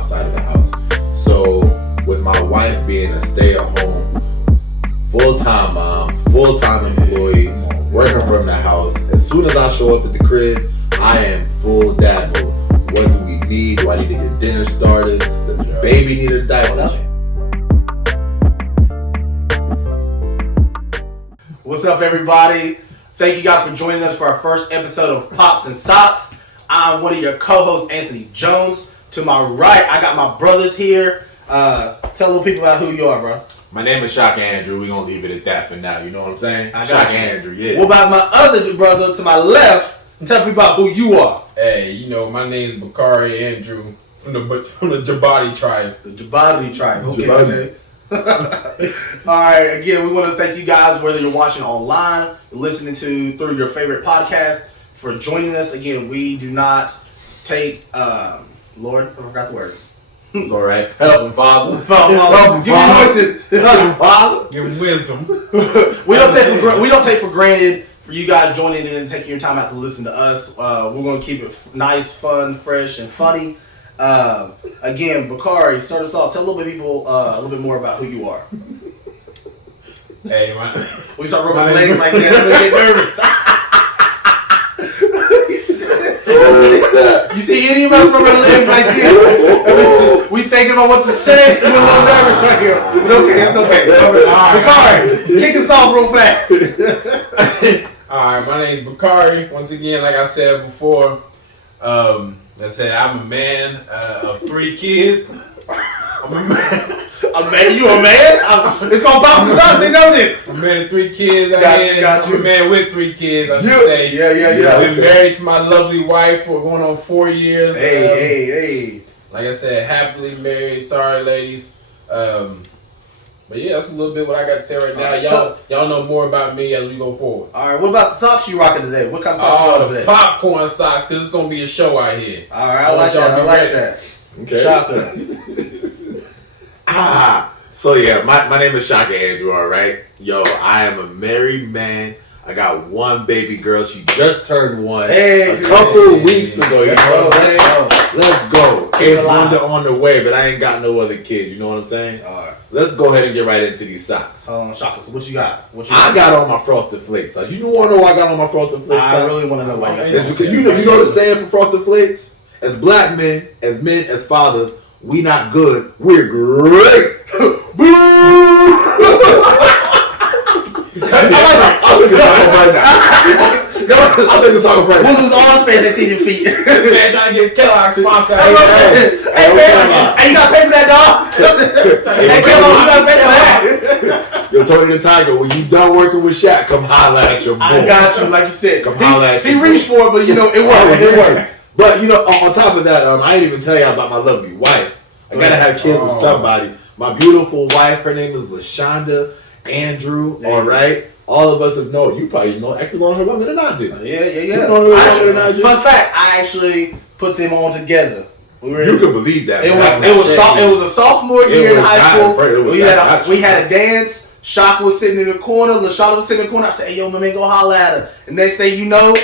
outside of the house. So with my wife being a stay-at-home, full-time mom, full-time employee, working from the house, as soon as I show up at the crib, I am full dad mode. What do we need? Do I need to get dinner started? Does the baby need a diaper? What's up, everybody? Thank you guys for joining us for our first episode of Pops and Socks. I'm one of your co-hosts, Anthony Jones. To my right, I got my brothers here. Tell little people about who you are, bro. My name is Shock Andrew. We're going to leave it at that for now. You know what I'm saying? Shock Andrew, yeah. What about my other brother to my left? Tell people about who you are. Hey, my name is Bakari Andrew from the Jabati tribe. The Jabati tribe. Okay. Alright, again, we want to thank you guys, whether you're watching online, listening through your favorite podcast, for joining us. Again, we do not take, Lord, I forgot the word. It's alright. Help him, Father. Give him wisdom. We don't take for granted for you guys joining in and taking your time out to listen to us. We're going to keep it nice, fun, fresh, and funny. Again, Bakari, start us off. Tell a little bit more about who you are. Hey, man. We start rubbing his legs like that, so they get nervous. You see any of us rubbing our legs like this? We thinking about what to say. We're a little nervous right here. But okay, it's okay. Bakari, kick us off real fast. Alright, my name is Bakari. Once again, like I said before, I'm a man of 3 kids. I'm a man. You a man? It's gonna pop the sun. They know this. I'm a man of 3 kids. Got you. I'm a man with 3 kids. I should say. Yeah. I've been married to my lovely wife for going on 4 years. Hey. Like I said, happily married. Sorry, ladies. But yeah, that's a little bit what I got to say right now. Y'all know more about me as we go forward. All right, what about the socks you rocking today? What kind of socks you rocking today? Popcorn socks, because it's going to be a show out here. All right, I like that. Okay. Shaka. So yeah, my name is Shock Andrew, all right? Yo, I am a married man. I got 1 baby girl. She just turned 1 a couple of weeks ago. You know what I'm saying? Let's go. Kid Wonder on the way, but I ain't got no other kids. You know what I'm saying? All right. Let's go ahead and get right into these socks. Shaka, so what you got? I got on my frosted flakes. You want to know why I got on my frosted flakes? I really want to know why. It's because you know the saying for frosted flakes? As black men, as fathers, we not good. We're great. I'll take the soccer right now. We'll lose all our fans that see your feet. This man trying to get Kellogg sponsor. Hey, man, you gotta pay for that, dog. Hey, Kellogg, you gotta pay for that. Yo, Tony the Tiger, when you done working with Shaq, come holla at your boy. I got you, like you said. Come holla at He reached for it, but it worked. It worked. But on top of that, I ain't even tell y'all about my lovely wife. I gotta have kids with somebody. My beautiful wife, her name is LaShonda Andrew. Yeah. All right. All of us have known. You probably actually known her longer than I did. Yeah. You know her longer than I did. Fun fact: I actually put them on together. You can believe that. It was a sophomore year in high school. We had a dance. Shaka was sitting in the corner. LaShonda was sitting in the corner. I said, "Hey, yo, my man, go holla at her." And next thing you know,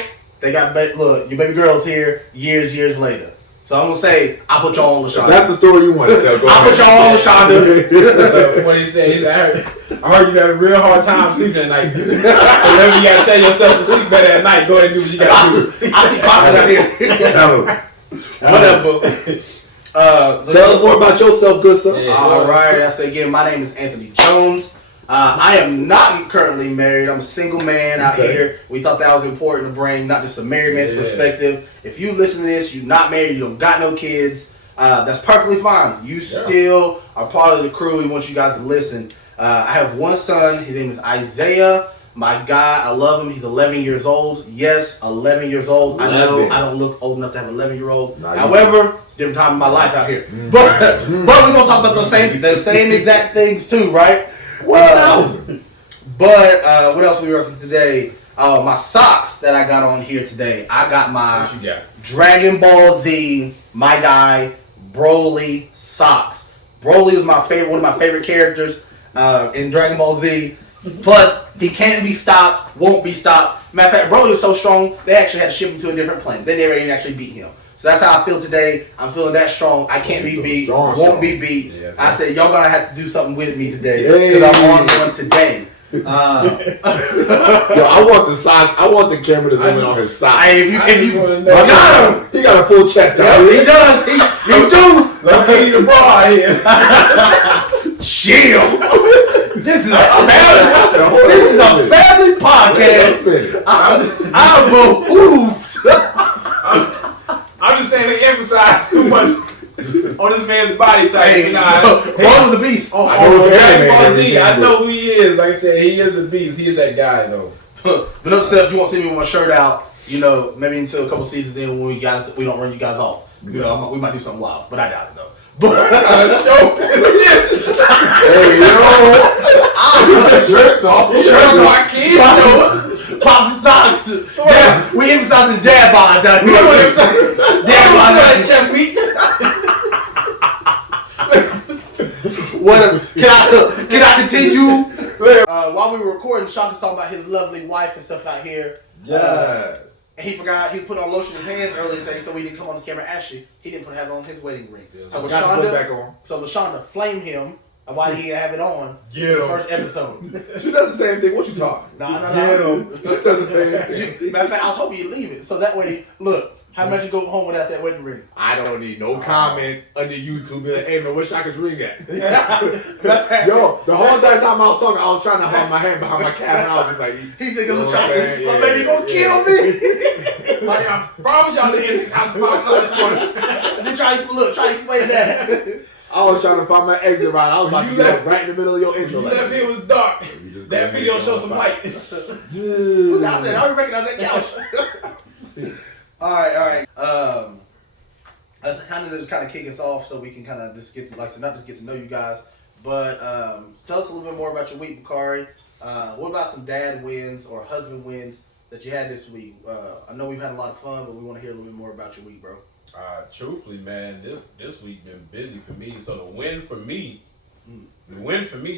they got look, your baby girl's here years later. So I'm gonna say I put y'all on LaShonda. That's the story you want to tell. I put y'all on LaShonda. What he said, I heard you had a real hard time sleeping at night. So whenever you gotta tell yourself to sleep better at night, go ahead and do what you gotta do. I see popping out here. Whatever. Tell us more about yourself, good sir. Yeah, all right. I say again, my name is Anthony Jones. I am not currently married. I'm a single man out here. We thought that was important to bring not just a married man's perspective. If you listen to this, you're not married, you don't got no kids, that's perfectly fine. You still are part of the crew. We want you guys to listen. I have 1 son. His name is Isaiah. My guy, I love him. He's 11 years old. Yes, 11 years old. I know I don't look old enough to have an 11-year-old. However, it's a different time in my life out here. But we're going to talk about the same exact things too, right? 1,000. But what else we working today? My socks that I got on here today. I got my dragonballz, my guy, Broly socks. Broly is one of my favorite characters in Dragon Ball Z. Plus, he can't be stopped, won't be stopped. Matter of fact, Broly was so strong, they actually had to ship him to a different planet. They never even actually beat him. So that's how I feel today. I'm feeling that strong. I can't be beat, won't be beat. Yeah, I said, y'all gonna have to do something with me today. Because I'm on one today. Yo, I want the socks. I want the camera to zoom in on his socks. If you got him, he got a full chest out. He does. You do. Let me the bra here. Chill. This is a family podcast. I'm behooved. I'm just saying they emphasize too much on this man's body type. Hey, Ball was a beast. I know who he is. Like I said, he is a beast. He is that guy though. But no, Seth, you won't see me with my shirt out. You know, maybe until a couple seasons in when we don't run you guys off. You know, we might do something wild, but I doubt it though. But shirts off. My kids, pops and socks. Yeah, we emphasizing dad bods out here. Dad bods, chest meat. Can I continue? While we were recording, Sean was talking about his lovely wife and stuff out here. Yeah. And he forgot he put on lotion in his hands earlier today, so we didn't come on his camera. Actually, he didn't have it on his wedding ring. Yeah, So LaShonda flamed him. And why did he have it on in the first episode? She does the same thing. What you talking? No. She does the same thing. Matter of fact, I was hoping you'd leave it. So that way, look, how much you go home without that wedding ring? I don't need no comments under YouTube. Be like, hey man, where's Shaka's ring at? Yo, the whole entire time I was talking, I was trying to hold my hand behind my cap, and I was just like, he's thinking, my baby gonna kill me. Like, I promise y'all to end this out the podcast. Then try to explain that. I was trying to find my exit right. I was about to get up right in the middle of your intro. You left here was dark. That video showed some light. Dude. Who's out there? I already recognize that couch. All right. Let's kind of kick us off so we can kind of just get to not just get to know you guys, but tell us a little bit more about your week, Bakari. What about some dad wins or husband wins that you had this week? I know we've had a lot of fun, but we want to hear a little bit more about your week, bro. Truthfully, man, this week been busy for me. So the win for me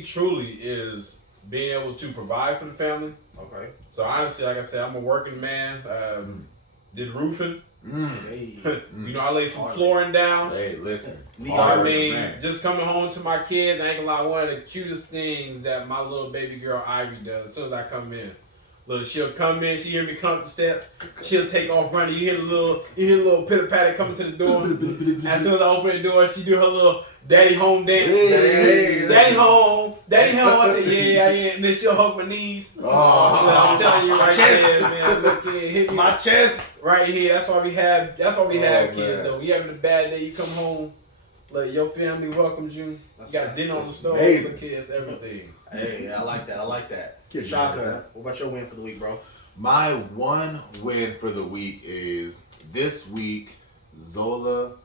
truly is being able to provide for the family. Okay. So honestly, like I said, I'm a working man. Did roofing. Hey. You know, I laid some flooring down. Hey, listen. I mean, just coming home to my kids, I ain't gonna lie, one of the cutest things that my little baby girl Ivy does as soon as I come in. Look, she'll come in, she hear me come up the steps, she'll take off running. You hear the little pitter patter coming to the door. As soon as I open the door, she do her little daddy home dance. Hey. Daddy home. I said, yeah. And then she'll hug my knees. Oh. I'm telling you right there, man. Look here, hit me. My chest. Right here. That's why we have kids man. though. You having a bad day, you come home. Look, your family welcomes you. You got dinner on the stove, the kids, everything. Hey, I like that. Shaka, what about your win for the week, bro? My one win for the week is this week, Zola.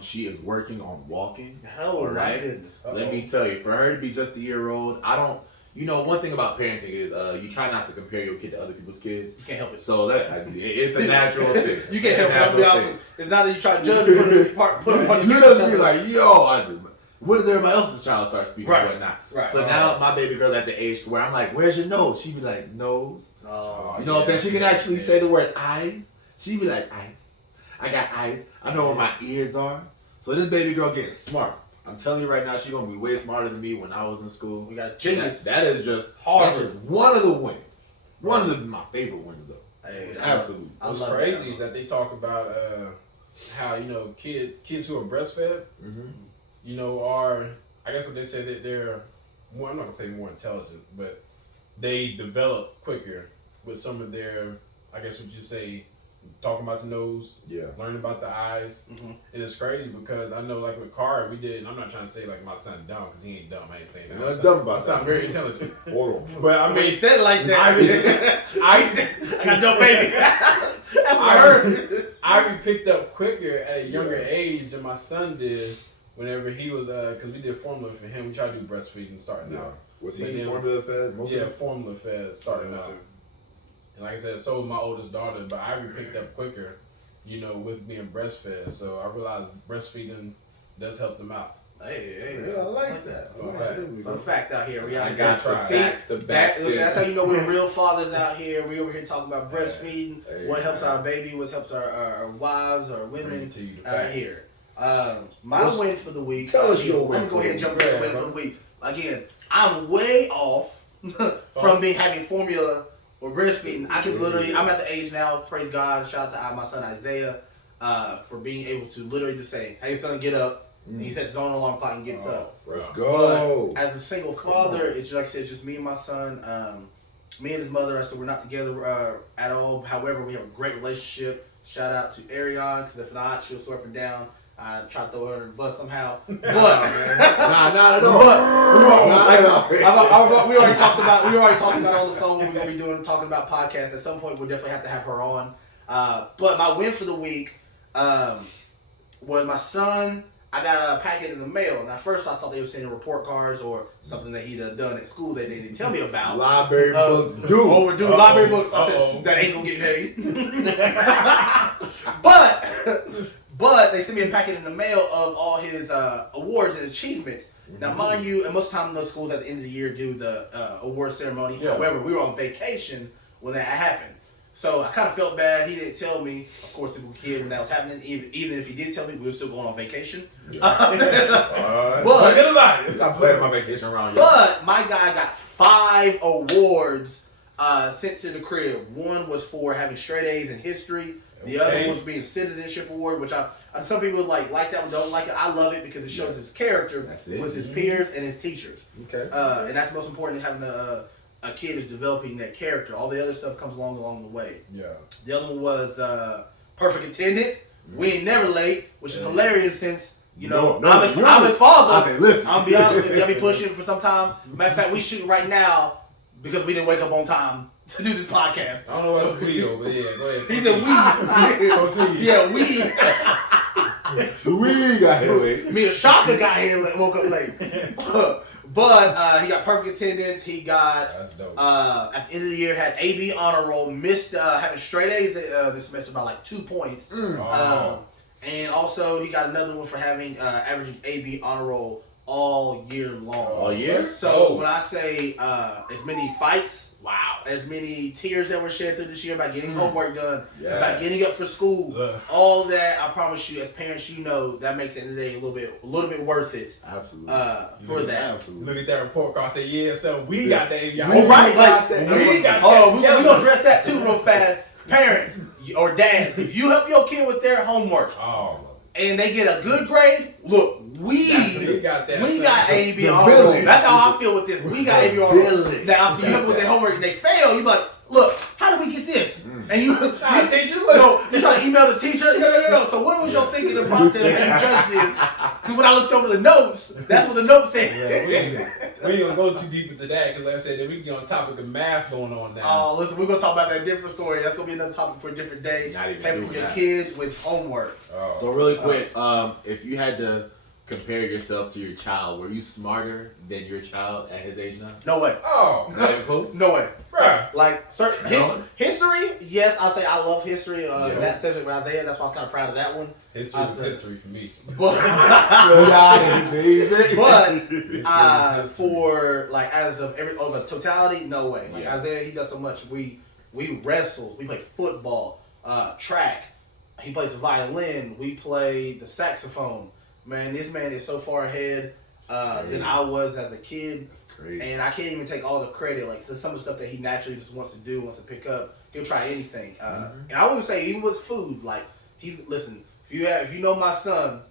She is working on walking. Hell, right. Goodness. Let me tell you, for her to be just a year old, one thing about parenting is you try not to compare your kid to other people's kids. You can't help it. So it's a natural thing. You can't help it. It's not that you try to judge put them on the You just be like, yo, when does everybody else's child start speaking and whatnot? Right. So now my baby girl's at the age where I'm like, where's your nose? She'd be like, nose. Oh, you know what I'm saying? She can actually say the word eyes. She'd be like, eyes. I got eyes. I know where my ears are. So this baby girl getting smart. I'm telling you right now, she's gonna be way smarter than me when I was in school. We got genius. That is just hard. That's just one of the wins. One of my favorite wins, though. Hey, absolutely. What's crazy is that they talk about how kids who are breastfed, are, I guess what they say that they're more. I'm not gonna say more intelligent, but they develop quicker with some of their, I guess what you say, talking about the nose, learning about the eyes. And it's crazy because I know, like with Cara, we did, and I'm not trying to say like my son dumb because he ain't dumb. I ain't saying that. That's dumb about that. My son very intelligent. But I mean, he said it like that. I got no baby. That's what I heard. Ivy picked up quicker at a younger age than my son did. Whenever he was, because we did formula for him, we tried to do breastfeeding starting out. Was he formula fed? Formula fed starting out. And like I said, so was my oldest daughter, but Ivy picked up quicker, with being breastfed. So I realized breastfeeding does help them out. Hey, yeah, I like that. Fun fact out here. I got facts to back this. That's how you know we're real fathers out here. We over here talking about breastfeeding, what helps our baby, what helps our wives, our women out here. My win for the week. Tell us your win. Let me go ahead and jump into the win for the week. Again, I'm way off from having formula or breastfeeding. I can literally, I'm at the age now, praise God, shout out to my son Isaiah for being able to literally just say, hey son, get up. And he sets his own alarm clock and gets up. Let's go. But as a single father, it's like I said, it's just me and my son. Me and his mother, I said we're not together at all. However, we have a great relationship. Shout out to Ariane, because if not, she'll swear up and down. I try to throw her in the bus somehow. But not at all. We already talked about it on the phone when we're gonna be talking about podcasts. At some point, we'll definitely have to have her on. But my win for the week was my son. I got a packet in the mail, and at first I thought they were sending report cards or something that he'd done at school that they didn't tell me about. Library books, overdue library books. I said, that ain't gonna get paid. But they sent me a packet in the mail of all his awards and achievements. Now, mind you, and most of the time most schools at the end of the year do the award ceremony. Yeah. However, we were on vacation when that happened. So I kind of felt bad. He didn't tell me, of course, to the kid when that was happening. Even if he did tell me, we were still going on vacation. Yeah. But forget about it. I'm playing my vacation around you. But my guy got 5 awards sent to the crib. One was for having straight A's in history. The other one was being citizenship award, which some people like that one, don't like it. I love it because it shows his character with his peers and his teachers. Okay. And that's most important, having a kid is developing that character. All the other stuff comes along the way. Yeah. The other one was perfect attendance. We ain't never late, which is hilarious since I'm his father. I say, listen. I'll be honest with you. I'll be pushing for some time. Matter of fact, we shooting right now because we didn't wake up on time to do this podcast. I don't know what else we do, but yeah, go ahead. He said we. Yeah, we. We got here late. Me and Shaka got here woke up late. But he got perfect attendance. He got, at the end of the year, had AB honor roll, missed having straight A's this semester by like 2 points. And also, he got another one for having averaging AB honor roll all year long. All year? So when I say as many fights, as many tears that were shed through this year about getting homework done, about getting up for school, all that, I promise you, as parents, that makes the end of the day a little bit worth it. Absolutely. For that. Absolutely. Look at that report card. Say, yeah, so we got that. We got that. We're gonna address that too real fast. Parents or dads, if you help your kid with their homework, and they get a good grade, look, we got AB on roll. That's how I feel with this. We got AB on roll. Now, if you help with their homework and they fail, you be like, look, how did we get this? And you try to email the teacher. No. So what was your thinking the process and you judge this? Because when I looked over the notes, that's what the notes said. We ain't gonna go too deep into that because, like I said, we get on topic of math going on now. Oh, listen, we're gonna talk about that different story. That's gonna be another topic for a different day. Helping your kids with homework. So really quick, if you had to compare yourself to your child, were you smarter than your child at his age now? No way. Oh, not even close? No way. Bruh. Like history, yes, I'll say I love history. That subject with Isaiah, that's why I was kind of proud of that one. History is history for me. But for like as of over totality, no way. Like Isaiah, he does so much. We wrestle, we play football, track. He plays the violin. We play the saxophone. Man, this man is so far ahead than I was as a kid. That's crazy. And I can't even take all the credit. Like, so some of the stuff that he naturally just wants to do, wants to pick up, he'll try anything. And I would say, even with food, like, listen, if you know my son,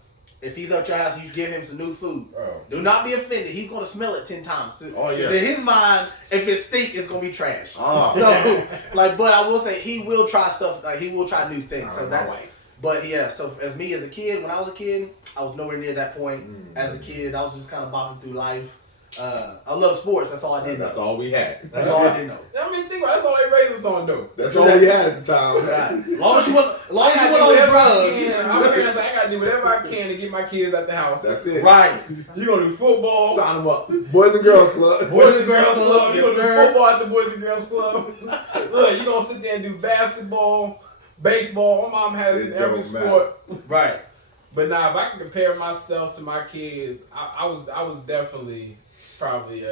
if he's at your house, you give him some new food. Do not be offended. He's going to smell it 10 times. Oh, yeah. In his mind, if it stinks, it's going to be trash. Oh. So, but I will say, he will try stuff. Like, he will try new things. So that's. But yeah, so as me as a kid, when I was a kid, I was nowhere near that point. As a kid, I was just kind of bopping through life. I love sports. That's all I did know. That's all we had. That's all I did know. I mean, think about it. That's all they raised us on, though. That's all we had at the time. As long as you went on drugs. My parents like, I got to do whatever I can to get my kids at the house. That's it. Right. You're going to do football. Sign them up. Boys and Girls Club. You're going to do football at the Boys and Girls Club. Look, you're going to sit there and do basketball. Baseball, my mom has every sport. Right. But now, if I can compare myself to my kids, I was definitely probably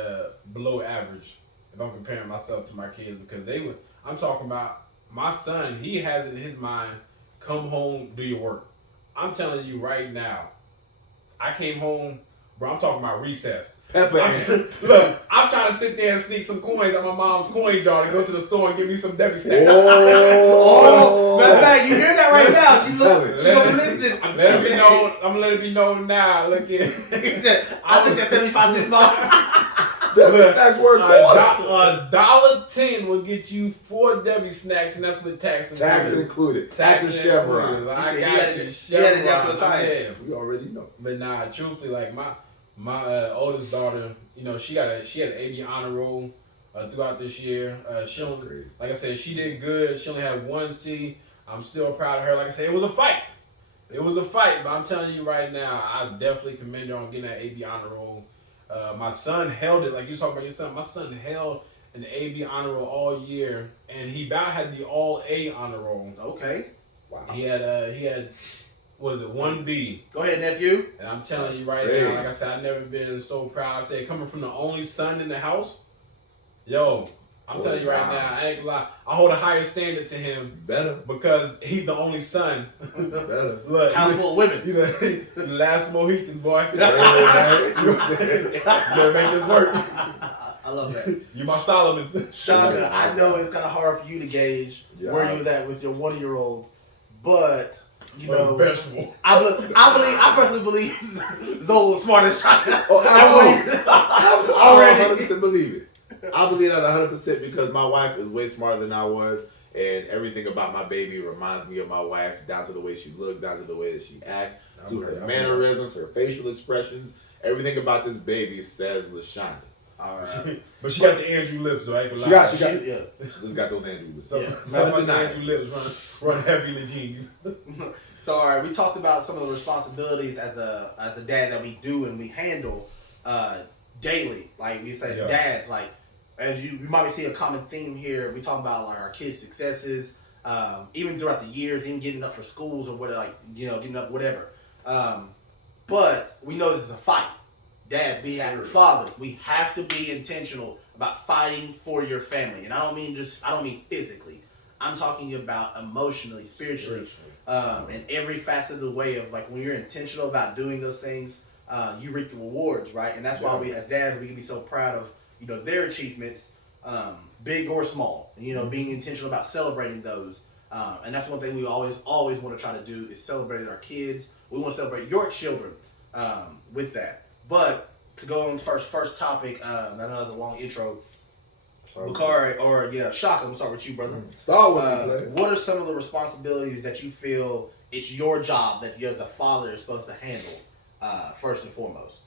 below average if I'm comparing myself to my kids because they would. I'm talking about my son. He has it in his mind, come home, do your work. I'm telling you right now, I came home, bro. I'm talking about recess. Look, I'm trying to sit there and sneak some coins out my mom's coin jar to go to the store and give me some Debbie snacks. Oh, matter of fact, you hear that right now? She gonna listen. I'm gonna let it be known now. Look at. He said, I took that 75 cents box. Debbie snacks were $1.10 will get you 4 Debbie snacks, and that's with tax included. Tax included. Tax and Chevron. I got you. He had it down to a science. We already know. But nah, truthfully, like my oldest daughter, you know, she had an AB honor roll throughout this year. She only, like I said, she did good. She only had 1 C. I'm still proud of her. Like I said, it was a fight. It was a fight, but I'm telling you right now, I definitely commend her on getting that AB honor roll. My son held it, like you talking about your son. My son held an AB honor roll all year, and he about had the all A honor roll. Okay. Wow. He had. Was it 1B? Go ahead, nephew. And I'm telling you right now, like I said, I've never been so proud. I said, coming from the only son in the house, yo, I'm telling you right now, I ain't gonna lie. I hold a higher standard to him. Better. Because he's the only son. Better. Look, house full of women. You know, the last Mohicans, boy. You better make this work. I love that. You my Solomon. Shaka, I know it's kind of hard for you to gauge where you was at with your 1-year-old, but you know, I personally believe Zola was smart as Shaka. I already 100% believe it. I believe that 100% because my wife is way smarter than I was, and everything about my baby reminds me of my wife, down to the way she looks, down to the way that she acts, to her mannerisms, her facial expressions. Everything about this baby says LaShonda. All right. But she got the Andrew lips, though. I ain't gonna lie. She just got those Andrew lips. Some of the Andrew lips run heavy in the jeans. So, all right, we talked about some of the responsibilities as a dad that we do and we handle daily. Like we say, dads, like, as you might see a common theme here. We talk about like our kids' successes, even throughout the years, even getting up for schools or whatever, like, you know, getting up whatever. But we know this is a fight. Dads, fathers, we have to be intentional about fighting for your family, and I don't mean physically. I'm talking about emotionally, spiritually, in every facet of the way of like when you're intentional about doing those things, you reap the rewards, right? And that's why we, as dads, we can be so proud of, you know, their achievements, big or small. You know, being intentional about celebrating those, and that's one thing we always want to try to do is celebrate our kids. We want to celebrate your children with that. But to go on first topic, I know that's a long intro. Bakari, or Shaka, I'm gonna start with you, brother. Start with me, what are some of the responsibilities that you feel it's your job that you as a father is supposed to handle, first and foremost?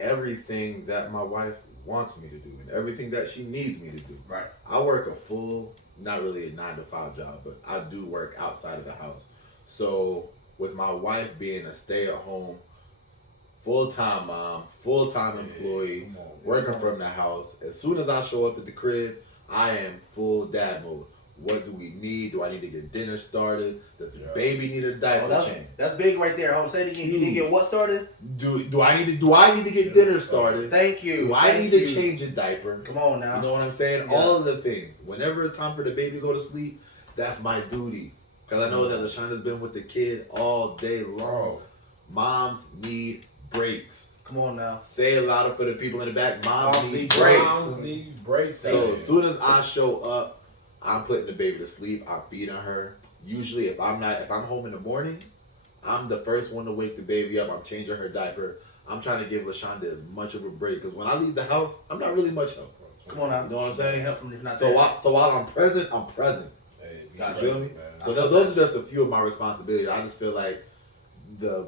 Everything that my wife wants me to do and everything that she needs me to do. Right. I work a full, not really a 9-to-5 job, but I do work outside of the house. So with my wife being a stay-at-home, full-time mom, full-time employee, working from the house. As soon as I show up at the crib, I am full dad mode. What do we need? Do I need to get dinner started? Does the baby need a diaper change? That's big right there. I'll say it again. You need to get what started? Do I need to get dinner started? Thank you. Do I need to change a diaper? Come on now. You know what I'm saying? Yeah. All of the things. Whenever it's time for the baby to go to sleep, that's my duty. Because I know that LaShonda's been with the kid all day long. Moms need breaks. Come on now. Say it louder for the people in the back. Moms need breaks. Moms need breaks. So as soon as I show up, I'm putting the baby to sleep. I'm feeding her. Usually, if I'm home in the morning, I'm the first one to wake the baby up. I'm changing her diaper. I'm trying to give LaShonda as much of a break because when I leave the house, I'm not really much help. Come on now. You know what I'm saying? Help from if not so while I'm present, I'm present. Hey, you feel me? So those are just a few of my responsibilities. I just feel like the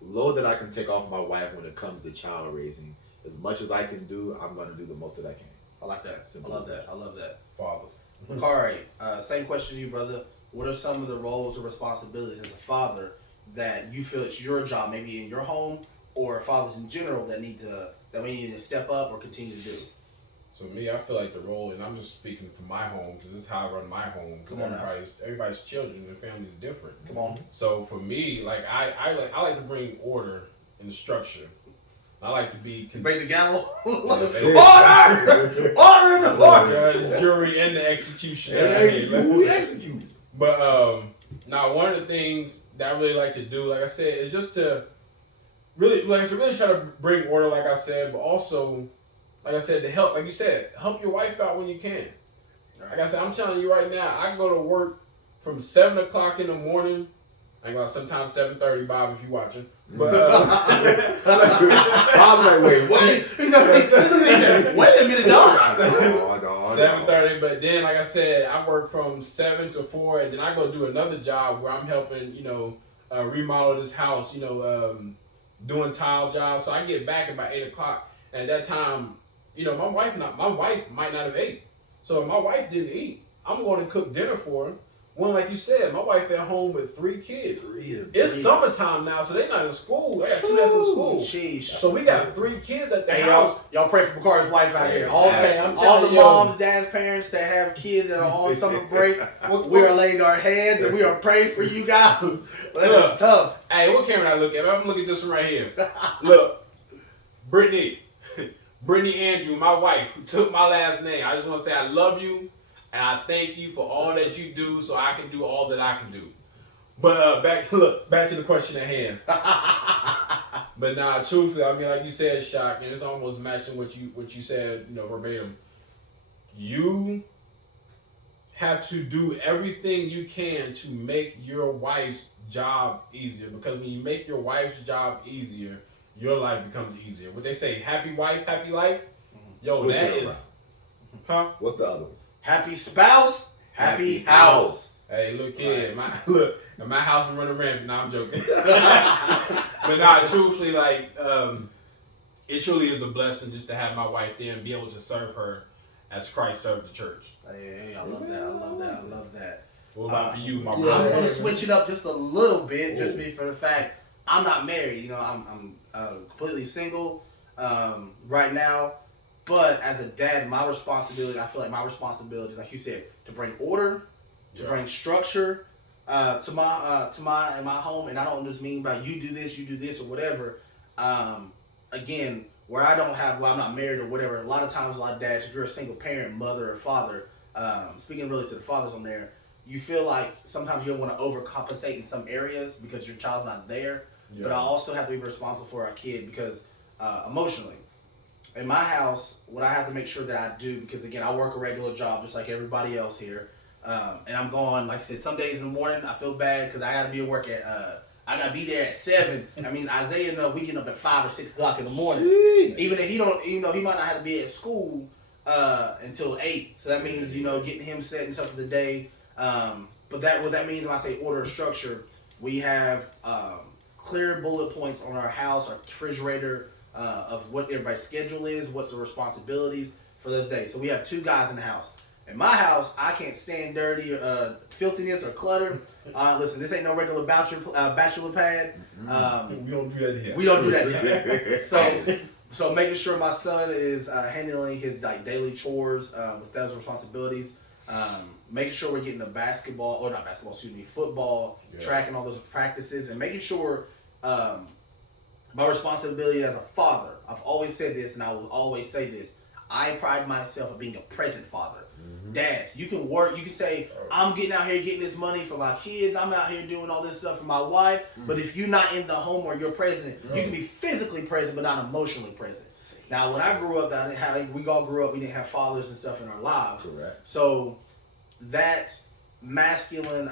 load that I can take off my wife when it comes to child raising, as much as I can do, I'm going to do the most that I can. I like that. I love that. Fathers. Bakari, same question to you, brother. What are some of the roles or responsibilities as a father that you feel it's your job, maybe in your home or fathers in general, that we need to step up or continue to do? So me, I feel like the role, and I'm just speaking for my home because this is how I run my home. Come on, everybody's children and family is different. Come on. So for me, like I like to bring order and structure. I like to be bring the gavel. Order in the court. Judge, jury, and the execution. We execute. But now one of the things that I really like to do, like I said, is just to really try to bring order, like I said, but also, like I said, to help, like you said, help your wife out when you can. Like I said, I'm telling you right now, I can go to work from 7 o'clock in the morning. I ain't gonna sometimes 7:30, Bob, if you're watching. But Bob's like, wait, what? Wait a minute, dog. 7:30, but then, like I said, I work from 7 to 4, and then I go do another job where I'm helping, remodel this house, doing tile jobs. So I get back about 8 o'clock. And at that time, my wife might not have ate. So if my wife didn't eat, I'm going to cook dinner for her. One, like you said, my wife at home with 3 kids. It's summertime now, so they're not in school. I got 2 that's in school. Sheesh. So we got 3 kids at the house. Y'all pray for Bakar's wife out here. All the moms, dads, parents that have kids that are on summer break, we are laying our hands and we are praying for you guys. That is tough. Hey, what camera I look at? I'm looking at this one right here. Look, Brittany Andrew, my wife, who took my last name. I just want to say I love you. And I thank you for all that you do so I can do all that I can do. But back to the question at hand. But nah, truthfully, I mean, like you said, Shock, and it's almost matching what you said, verbatim. You have to do everything you can to make your wife's job easier. Because when you make your wife's job easier, your life becomes easier. What they say, happy wife, happy life? Yo, Switch that it is... Huh? What's the other one? Happy spouse, happy house. Hey, look kid, my house been running rampant. Nah, I'm joking. But nah, truthfully, like, it truly is a blessing just to have my wife there and be able to serve her as Christ served the church. Hey, I love that. What about for you, my brother? brother? I'm gonna switch it up just a little bit, just for the fact I'm not married. I'm completely single right now. But as a dad, I feel like my responsibility is, like you said, to bring order, to bring structure to my home. And I don't just mean by you do this, or whatever. Again, where I'm not married or whatever, a lot of times, a lot of dads, if you're a single parent, mother or father, speaking really to the fathers on there, you feel like sometimes you don't want to overcompensate in some areas because your child's not there. Yeah. But I also have to be responsible for our kid because emotionally. In my house, what I have to make sure that I do, because again, I work a regular job just like everybody else here, and I'm going, like I said, some days in the morning I feel bad because I got to be at work I got to be there at 7. That means Isaiah we getting up at 5 or 6 o'clock in the morning. Jeez. Even if he might not have to be at school until 8. So that means getting him set and stuff for the day. But what that means when I say order and structure, we have clear bullet points on our house, our refrigerator. Of what everybody's schedule is, what's the responsibilities for those days. So we have 2 guys in the house. In my house, I can't stand dirty, filthiness, or clutter. Listen, this ain't no regular bachelor pad. We don't do that here. We don't do that here. So making sure my son is handling his daily chores with those responsibilities. Making sure we're getting the football, track and all those practices, and making sure my responsibility as a father, I've always said this and I will always say this, I pride myself on being a present father. Mm-hmm. Dads, you can work, you can say, I'm getting out here getting this money for my kids, I'm out here doing all this stuff for my wife, but if you're not in the home or you're present, you can be physically present but not emotionally present. Now, when I grew up, we all grew up, we didn't have fathers and stuff in our lives. Correct. So that masculine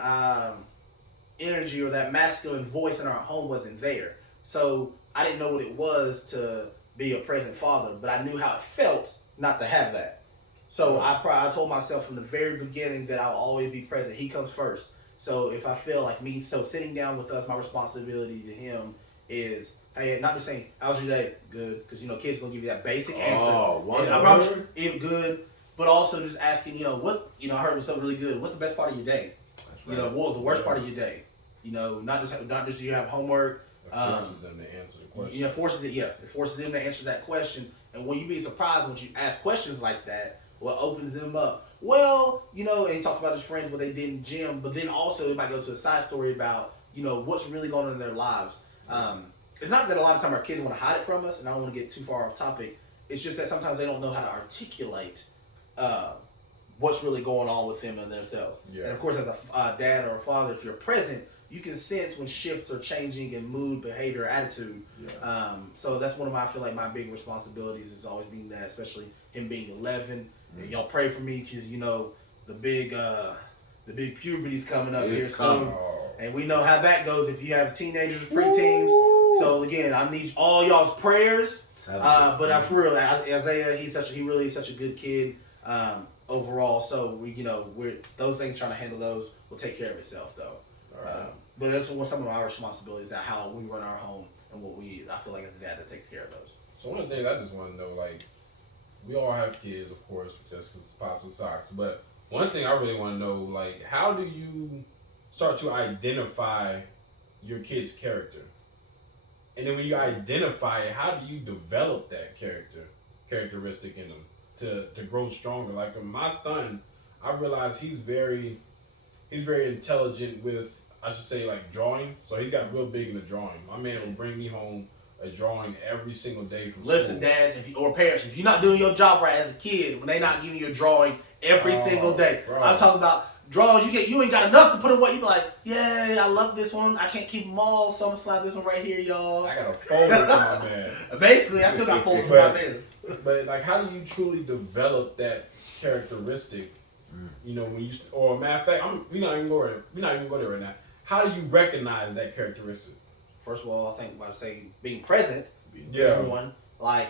energy or that masculine voice in our home wasn't there. So I didn't know what it was to be a present father, but I knew how it felt not to have that. So I told myself from the very beginning that I'll always be present. He comes first. So if I feel like sitting down with us, my responsibility to him is, hey, not just saying, how's your day? Good. Because, kids going to give you that basic answer. One I promise you, good. But also just asking, what, I heard was something really good. What's the best part of your day? That's right. What was the worst part of your day? Not just you have homework. It forces them to answer the question. It forces them to answer that question. And when you be surprised when you ask questions like that, what opens them up? Well, you know, and he talks about his friends, what they did in gym, but then also it might go to a side story about, you know, what's really going on in their lives. It's not that a lot of time our kids want to hide it from us, and I don't want to get too far off topic. It's just that sometimes they don't know how to articulate what's really going on with them and themselves. Yeah. And of course, as a dad or a father, if you're present, you can sense when shifts are changing in mood, behavior, attitude. Yeah. So that's one of my, I feel like my big responsibilities is always being that, especially him being 11. And y'all pray for me because, you know, the big puberty's coming up here soon. And we know how that goes if you have teenagers, preteens. So again, I need all y'all's prayers. But for real, Isaiah, he really is such a good kid overall. So we're those things, trying to handle those will take care of itself though. But that's what some of our responsibilities at how we run our home and I feel like as a dad that takes care of those. So one of the things I just want to know, like, we all have kids, of course, just because pops and socks. But one thing I really want to know, like, how do you start to identify your kid's character? And then when you identify it, how do you develop that characteristic in them to grow stronger? Like my son, I realize he's very intelligent with, I should say, like drawing. So he's got real big in the drawing. My man will bring me home a drawing every single day from school. Listen, dads, or parents, if you're not doing your job right as a kid, when they're not giving you a drawing every single day, bro. I'm talking about drawings you ain't got enough to put away. You be like, yeah, I love this one. I can't keep them all, so I'm gonna slide this one right here, y'all. I got a folder for my man. Basically, I still got folders for this. But like, how do you truly develop that characteristic? You know, when you, or matter of fact, we're not even going there right now. How do you recognize that characteristic? First of all, I think about say being present. Yeah. One, like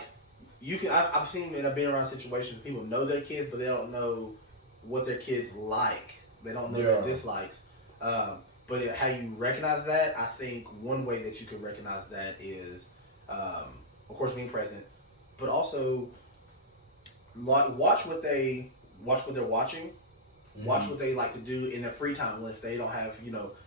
you can. I've seen and I've been around situations people know their kids, but they don't know what their kids like. They don't know their dislikes. But how you recognize that, I think one way that you can recognize that is, of course, being present, but also watch what they're watching. Watch what they like to do in their free time. If they don't have,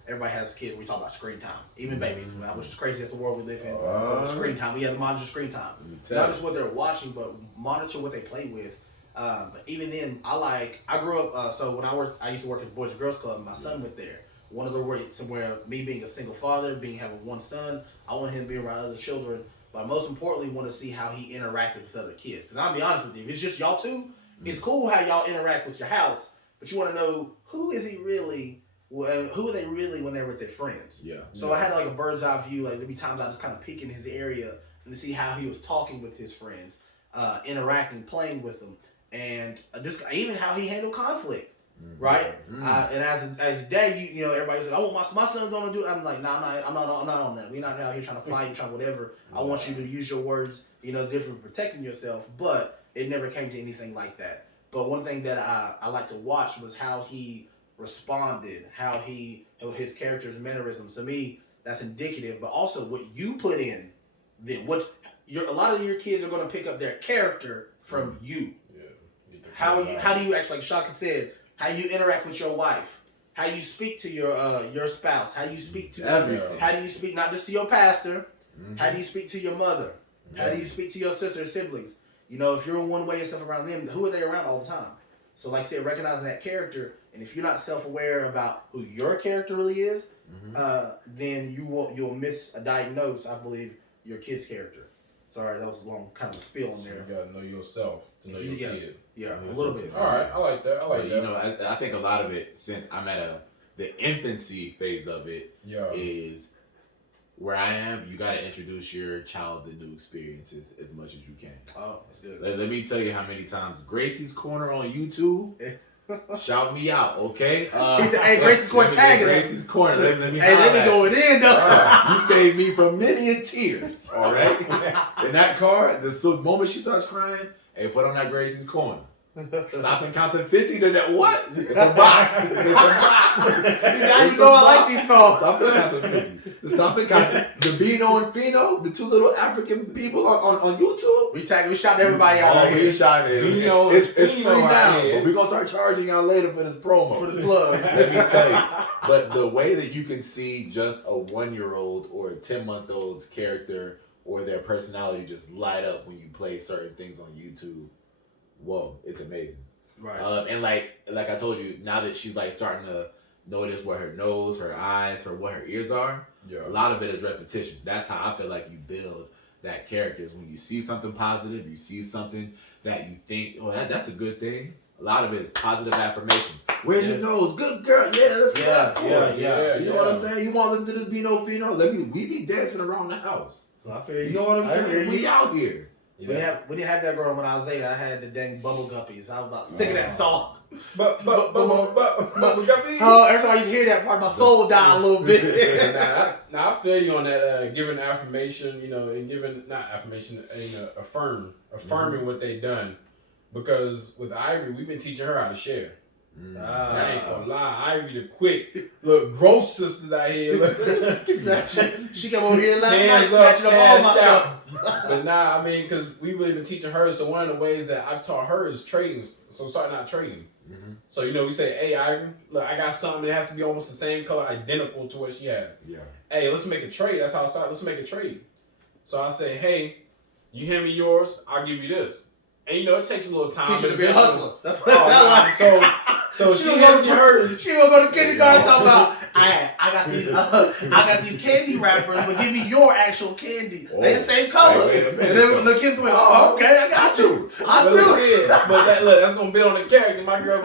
everybody has kids. We talk about screen time, even babies. Which is crazy. That's the world we live in. Screen time. We have to monitor screen time. Not just what they're watching, but monitor what they play with. But even then, I grew up. So when I used to work at the Boys and Girls Club. My son went there. One of the ways somewhere, me being a single father, having one son, I want him to be around other children. But most importantly, want to see how he interacted with other kids. Because I'll be honest with you, if it's just y'all two, it's cool how y'all interact with your house. But you want to know who is he really? Who are they really when they're with their friends? Yeah. So I had like a bird's eye view. Like there'd be times I just kind of peek in his area and to see how he was talking with his friends, interacting, playing with them, and just even how he handled conflict. Right. And as a dad, everybody's like, "Oh, my son's gonna do it." I'm like, "Nah, I'm not on that. We're not out here trying to fight, trying whatever. I want you to use your words, different, protecting yourself." But it never came to anything like that. But one thing that I like to watch was how he responded, his character's mannerisms. To me, that's indicative. But also what you put in, then a lot of your kids are going to pick up their character from you. Yeah. How do you actually, like Shaka said, how you interact with your wife, how you speak to your spouse, how you speak to everything. How do you speak not just to your pastor, how do you speak to your mother, how do you speak to your sister or siblings? If you're in one way and stuff around them, who are they around all the time? So like I said, recognizing that character, and if you're not self-aware about who your character really is, then you'll misdiagnose, I believe, your kid's character. Sorry, that was a long kind of a spiel in there. You gotta know yourself to know your kid. Yeah, a little bit. All right, I like that. I think a lot of it, since I'm at the infancy phase of it, is where I am, you got to introduce your child to new experiences as much as you can. Oh, that's good. Let me tell you how many times Gracie's Corner on YouTube, shout me out, okay? He said, "Hey, Gracie's Corner, tag us." Gracie's Corner, let me going in, though. You saved me from many tears, all right? In that car, the moment she starts crying, hey, put on that Gracie's Corner. Stop and count to 50. Then that what? It's a bop. It's a bop. I like these songs. Stop and count to 50. Stop and count. The Bino and Fino, the two little African people on YouTube. We shot everybody out. We shot it. It's free now. But we're gonna start charging y'all later for this promo. For the plug. Let me tell you. But the way that you can see just a 1-year-old or a 10-month-old's character or their personality just light up when you play certain things on YouTube. Whoa, it's amazing. Right. And like I told you, now that she's like starting to notice where her nose, her eyes, or what her ears are, a lot of it is repetition. That's how I feel like you build that character, is when you see something positive, you see something that you think, oh, that's a good thing. A lot of it is positive affirmation. Where's your nose? Good girl. Yeah, let's clap for it. You know what I'm saying? You want them to just be no female? We be dancing around the house. I feel you. You know what I'm saying? We out here. We didn't have that growing when I was 8. I had the dang bubble guppies. I was about sick of that song. But guppies. Oh, every time you hear that part, my soul died a little bit. Now I feel you on that. Giving affirmation, and giving not affirmation, affirming what they done. Because with Ivory, we've been teaching her how to share. I ain't gonna lie, Ivy the quick look growth sisters out here. She came over here last night snatching up all my stuff. But nah, I mean, because we've really been teaching her. So one of the ways that I've taught her is trading. So starting out trading. Mm-hmm. So we say, hey Ivy, look, I got something that has to be almost the same color, identical to what she has. Yeah. Hey, let's make a trade. That's how I start. Let's make a trade. So I say, hey, you hand me yours, I'll give you this. And it takes a little time. Teach her to be a hustler. That's what it sounds like. So she gonna get hers. She gonna go to kindergarten talking about, I got these candy wrappers, but give me your actual candy. They the same color. And then the kids going, oh, okay, I got you. I do it. But that's gonna build on the character. My girl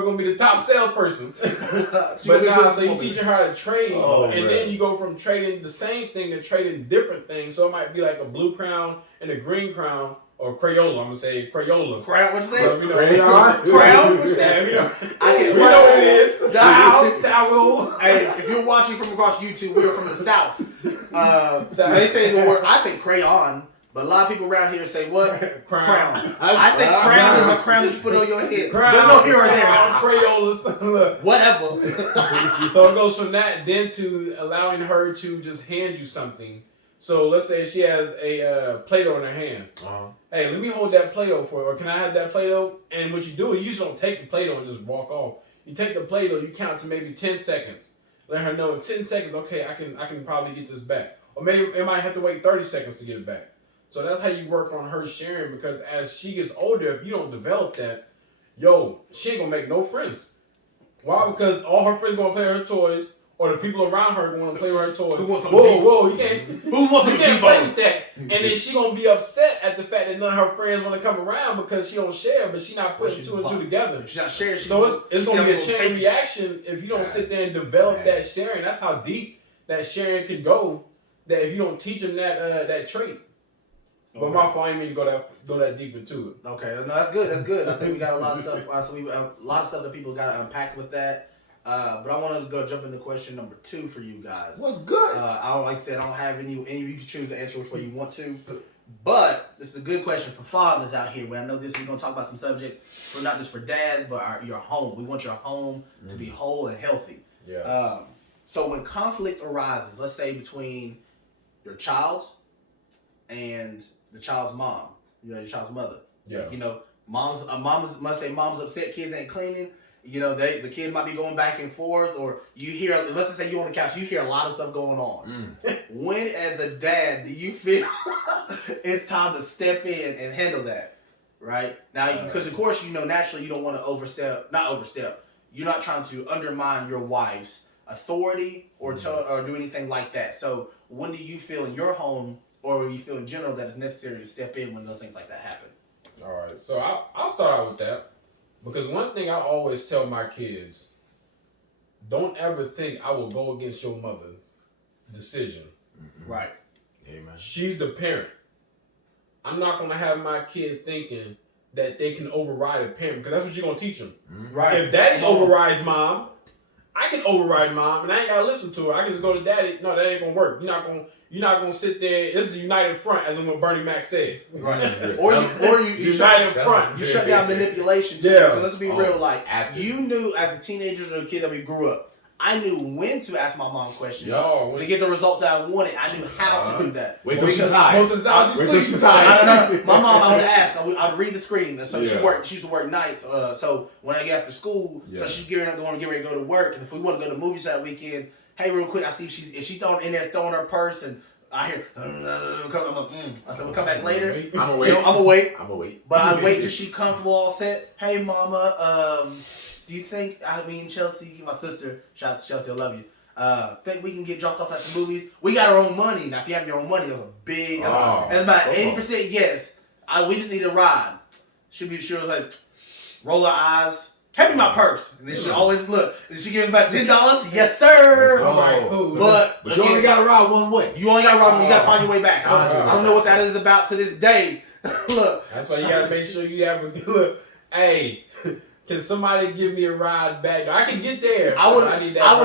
gonna be the top salesperson. But nah, so you teaching her how to trade, and then you go from trading the same thing to trading different things. So it might be like a blue crown and a green crown. Or Crayola, I'm gonna say Crayola. What'd you say? Crayon? What's that? We know what it is. Towel. Hey, if you're watching from across YouTube, we're from the South. They say the word, I say crayon, but a lot of people around here say what? Crown. I think crown is a crown that you put on your head. Crown. There's no here or there. Crayola. Whatever. So it goes from that then to allowing her to just hand you something. So let's say she has a Play-Doh in her hand. Hey, let me hold that Play-Doh for her. Or can I have that Play-Doh? And what you do is you just don't take the Play-Doh and just walk off. You take the Play-Doh, you count to maybe 10 seconds. Let her know in 10 seconds, okay, I can probably get this back. Or maybe it might have to wait 30 seconds to get it back. So that's how you work on her sharing, because as she gets older, if you don't develop that, she ain't gonna make no friends. Why? Because all her friends gonna play with her toys. Or the people around her want to play with her toys. Who wants some you can't. Who wants some play with that? And then she gonna be upset at the fact that none of her friends want to come around because she don't share, but she not putting two and two together. If she's not sharing, so it's gonna be a chain reaction if you don't sit there and develop that sharing. That's how deep that sharing can go. That if you don't teach them that trait. But my fault, I didn't mean to go that deep into it. Okay, no, that's good. That's good. I think we got a lot of stuff. So a lot of stuff that people got to unpack with that. But I want to go jump into question number 2 for you guys. What's good? Like I said, I don't have any. You can choose to answer which way you want to. But this is a good question for fathers out here. Where I know we're gonna talk about some subjects for not just for dads, but your home. We want your home to be whole and healthy. Yes. So when conflict arises, let's say between your child and the child's mom, your child's mother. Yeah. Mom's upset. Kids ain't cleaning. The kids might be going back and forth, or you hear, let's just say you're on the couch, you hear a lot of stuff going on. When, as a dad, do you feel it's time to step in and handle that? Right? Now, because of course, naturally you don't want to not overstep. You're not trying to undermine your wife's authority or do anything like that. So when do you feel in your home, or you feel in general, that it's necessary to step in when those things like that happen? All right. So I'll start out with that. Because one thing I always tell my kids, don't ever think I will go against your mother's decision. Right. Amen. She's the parent. I'm not going to have my kid thinking that they can override a parent, because that's what you're going to teach them. Right. If daddy overrides mom, I can override mom, and I ain't got to listen to her. I can just go to daddy. No, that ain't going to work. You're not gonna sit there. This is a united front, as what Bernie Mac said. Right. or you united front. You shut down manipulation too. Yeah. Let's be real. Like you knew as a teenager or a kid that we grew up, I knew when to ask my mom questions to get the results that I wanted. I knew how to do that. Wait till she's tired. Most of the time she's tired. No. My mom, I would ask. I'd read the screen. So she used to work nights. So when I get after school, so she's get ready to go to work. And if we want to go to movies that weekend, hey, real quick, I see if she's throwing her purse and I hear, I said, we'll come back later. I'm gonna wait. I'm gonna wait. But I wait till she comfortable, all set. Hey, mama, do you think, Chelsea, my sister, shout out to Chelsea, I love you. Think we can get dropped off at the movies? We got our own money. Now, if you have your own money, that's a big, that's about 80% yes. We just need a ride. She was like, roll her eyes. Hand me my purse. And then she always look. And she gives me about $10. Yes, sir. All right, cool. But you only got to ride one way. You only got to ride. You got to find your way back. I don't know what that is about to this day. Look. That's why you got to make sure you have a look. Hey, can somebody give me a ride back? I can get there. I would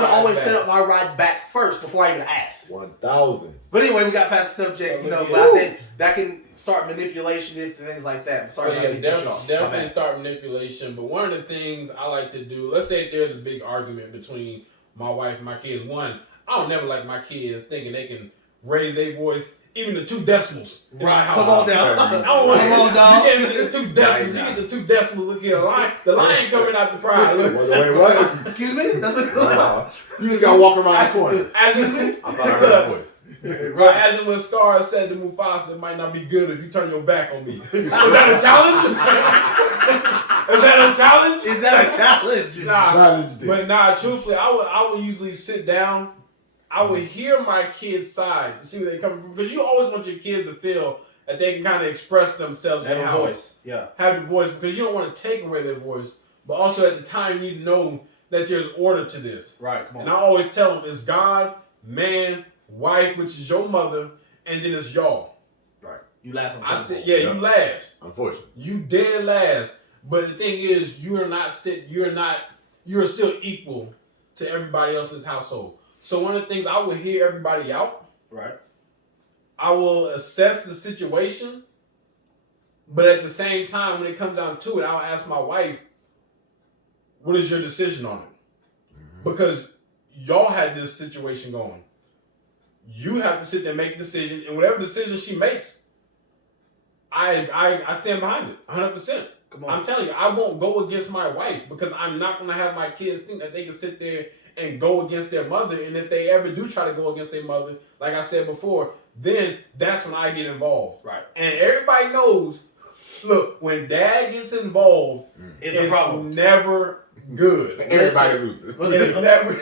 always set up my ride back first before I even ask. 1,000. But anyway, we got past the subject. But I said that can start manipulation and things like that. Definitely start manipulation. But one of the things I like to do, let's say if there's a big argument between my wife and my kids. One, I don't never like my kids thinking they can raise their voice even to 2 decimals. Right, come on down. I don't want to dog. You can't get the 2 decimals. You get the 2 decimals. Look here, the lion coming out the pride. Wait, what? Excuse me? That's you just got to walk around the corner. Excuse me? I thought I heard that voice. Right, as in when Scar said to Mufasa, it might not be good if you turn your back on me. Is that a challenge? Is that a challenge? Is that a challenge? Nah, truthfully, I would usually sit down. I would hear my kids' side to see where they're coming from. Because you always want your kids to feel that they can kind of express themselves in the house. Voice. Yeah. Have the voice, because you don't want to take away their voice. But also at the time, you need to know that there's order to this. Right, come on. And I always tell them, it's God, man, wife, which is your mother, and then it's y'all. Right. You last on I said, you last. Unfortunately. You dead last. But the thing is, you're still equal to everybody else in this household. So one of the things, I will hear everybody out. Right. I will assess the situation. But at the same time, when it comes down to it, I'll ask my wife, what is your decision on it? Mm-hmm. Because y'all had this situation going. You have to sit there and make a decision, and whatever decision she makes, I stand behind it 100%. Come on. I'm telling you, I won't go against my wife because I'm not going to have my kids think that they can sit there and go against their mother. And if they ever do try to go against their mother, like I said before, then that's when I get involved. Right. And everybody knows, look, when dad gets involved, it's a problem. Never good. Everybody loses. Everybody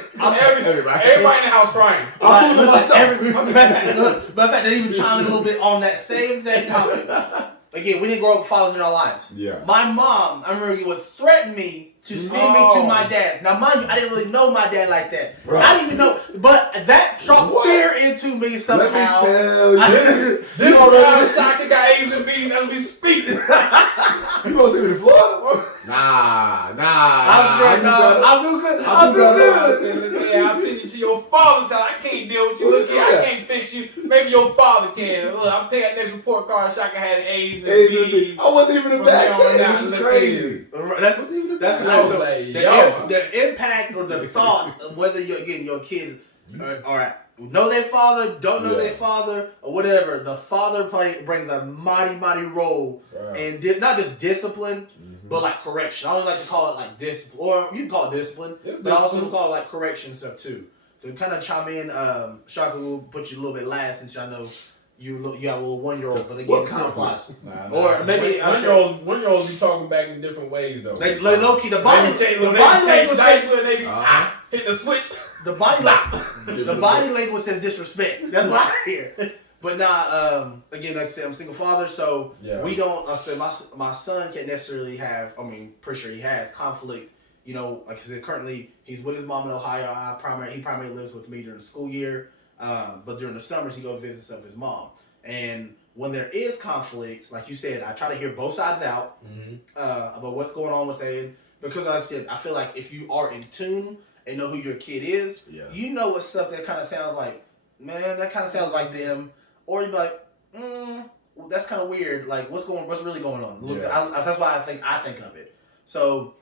in the house crying. I'm losing myself. Matter of fact, they even chime in a little bit on that same topic. Again, we didn't grow up with fathers in our lives. Yeah. My mom, I remember, would threaten me to send me to my dad's. Now, mind you, I didn't really know my dad like that. Right. I didn't even know, but that struck fear into me somehow. Let me tell you. This is how Shaka got A's and B's as we speak. You gonna send me to Florida? Nah. I'll do good. Yeah, I'll send you to your father's house. I can't deal with you. Look here, I can't fix you. Maybe your father can. Look, I'm taking that next report card. Shaka had A's and B's. I wasn't even in back then, which is crazy. That's what I was saying. The impact or the thought of whether your kids know their father, don't know their father, or whatever. The father brings a mighty role, and not just discipline, but like correction. I always like to call it like discipline, or you can call it discipline, but I also call it like correction stuff too. To kind of chime in, Shaka will put you a little bit last, since I know you have a little 1-year-old, but again, conflict. Or maybe 1-year-olds be talking back in different ways though. They low key the body language says hit the switch. The body language says disrespect. That's what I hear. But again, like I said, I'm a single father, so we don't. My son can't necessarily have. Pretty sure he has conflict. Like I said, currently he's with his mom in Ohio. He primarily lives with me during the school year. But during the summers, he goes visit some of his mom. And when there is conflict, like you said, I try to hear both sides out about what's going on with saying. Because like I said, I feel like if you are in tune and know who your kid is, you know what stuff that kind of sounds like, man, that kind of sounds like them. Or you'd be like, well, that's kind of weird. Like, what's really going on? Look, that's why I think of it. So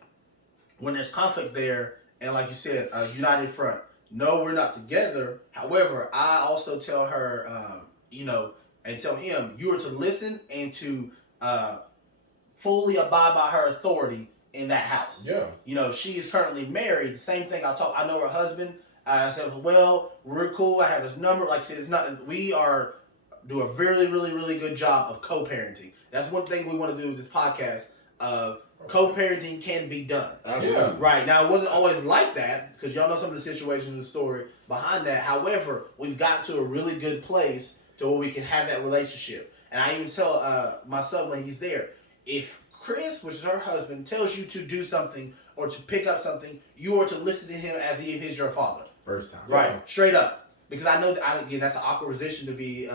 when there's conflict there, and like you said, united front. No, we're not together. However, I also tell her, and tell him, you are to listen and to fully abide by her authority in that house. Yeah. She is currently married. The same thing I know her husband. I said, well, we're cool. I have his number. Like I said, it's not. We do a really, really, really good job of co-parenting. That's one thing we want to do with this podcast. Co-parenting can be done. Yeah. Right. Now, it wasn't always like that because y'all know some of the situations in the story behind that. However, we've got to a really good place to where we can have that relationship. And I even tell my son when he's there, if Chris, which is her husband, tells you to do something or to pick up something, you are to listen to him as if he's your father. First time. Right. Yeah. Straight up. Because I know that, again, that's an awkward position to be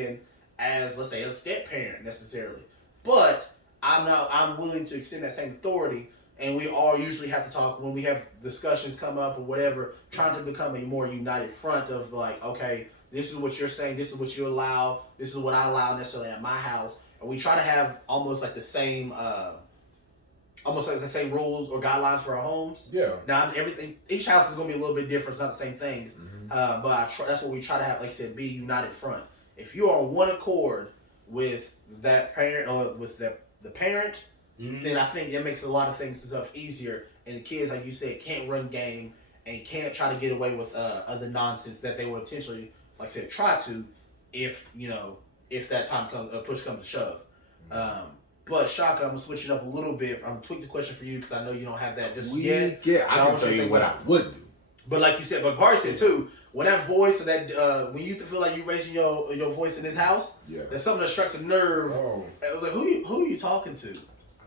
in as, let's say, a step parent necessarily. But I'm willing to extend that same authority, and we all usually have to talk when we have discussions come up or whatever, trying to become a more united front of like, okay, this is what you're saying, this is what you allow, this is what I allow necessarily at my house, and we try to have almost like the same rules or guidelines for our homes. Yeah. Now each house is going to be a little bit different. It's not the same things, but that's what we try to have. Like I said, be a united front. If you are on one accord with that parent or with the parent, then I think it makes a lot of things and stuff easier. And the kids, like you said, can't run game and can't try to get away with other nonsense that they would intentionally, like I said, try to, if that time push comes to shove. But Shaka, I'm gonna switch it up a little bit. I'm gonna tweak the question for you because I know you don't have that just yet. Yeah, I can tell you what I would do. But like you said, but Bart said too, when that voice or that when you feel like you raising your voice in this house, there's something that strikes a nerve. Oh. It was like, who are you talking to?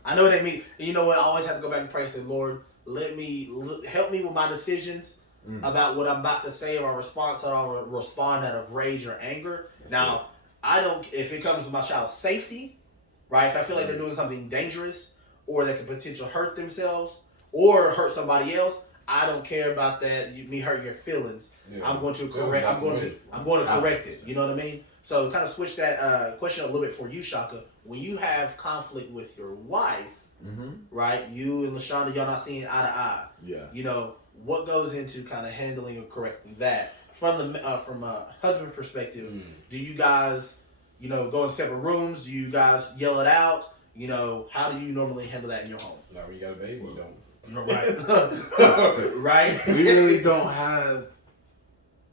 I know what they mean. And you know what? I always have to go back and pray and say, Lord, help me with my decisions about what I'm about to say or my response, or I'll respond out of rage or anger. Now, I don't. If it comes to my child's safety, right? If I feel like they're doing something dangerous or that could potentially hurt themselves or hurt somebody else, I don't care about that. Me hurt your feelings. Yeah. I'm going to correct. I'm going to correct it. You know what I mean? So kind of switch that question a little bit for you, Shaka. When you have conflict with your wife, right? You and LaShonda, y'all not seeing eye to eye. Yeah. You know what goes into kind of handling or correcting that from a husband perspective. Do you guys, go in separate rooms? Do you guys yell it out? How do you normally handle that in your home? Now when you got a baby, you don't. Right. Right. We really don't have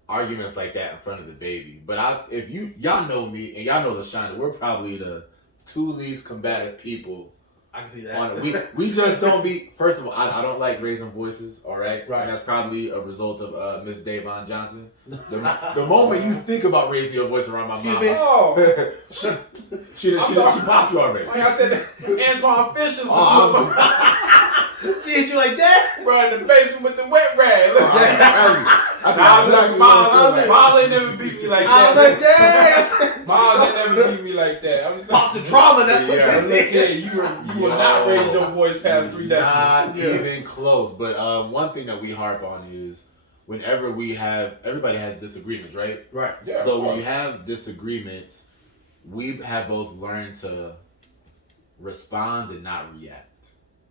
arguments like that in front of the baby. But if y'all know me and y'all know LaShonda, we're probably the two least combative people. I can see that. We just don't be. First of all, I don't like raising voices. All right, right. And that's probably a result of Miss Davon Johnson. The moment you think about raising your voice around my mom, she popped you already. Like I said, Antoine Fisher's. She hit you like that? Bro, in the basement with the wet rag. I was like, Mom ain't never beat me like that. I was like, damn. Mom ain't never beat me like that. I'm just Pops and trauma, that's what this is. You will not raise your voice past 3 decibels. Not even close. But one thing that we harp on is whenever everybody has disagreements, right? Right. Yeah, so when you have disagreements, we have both learned to respond and not react.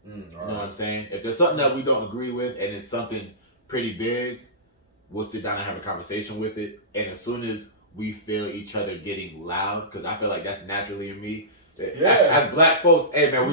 You know what I'm saying? If there's something that we don't agree with and it's something pretty big, we'll sit down and have a conversation with it. And as soon as we feel each other getting loud, because I feel like that's naturally in me. As black folks, hey man,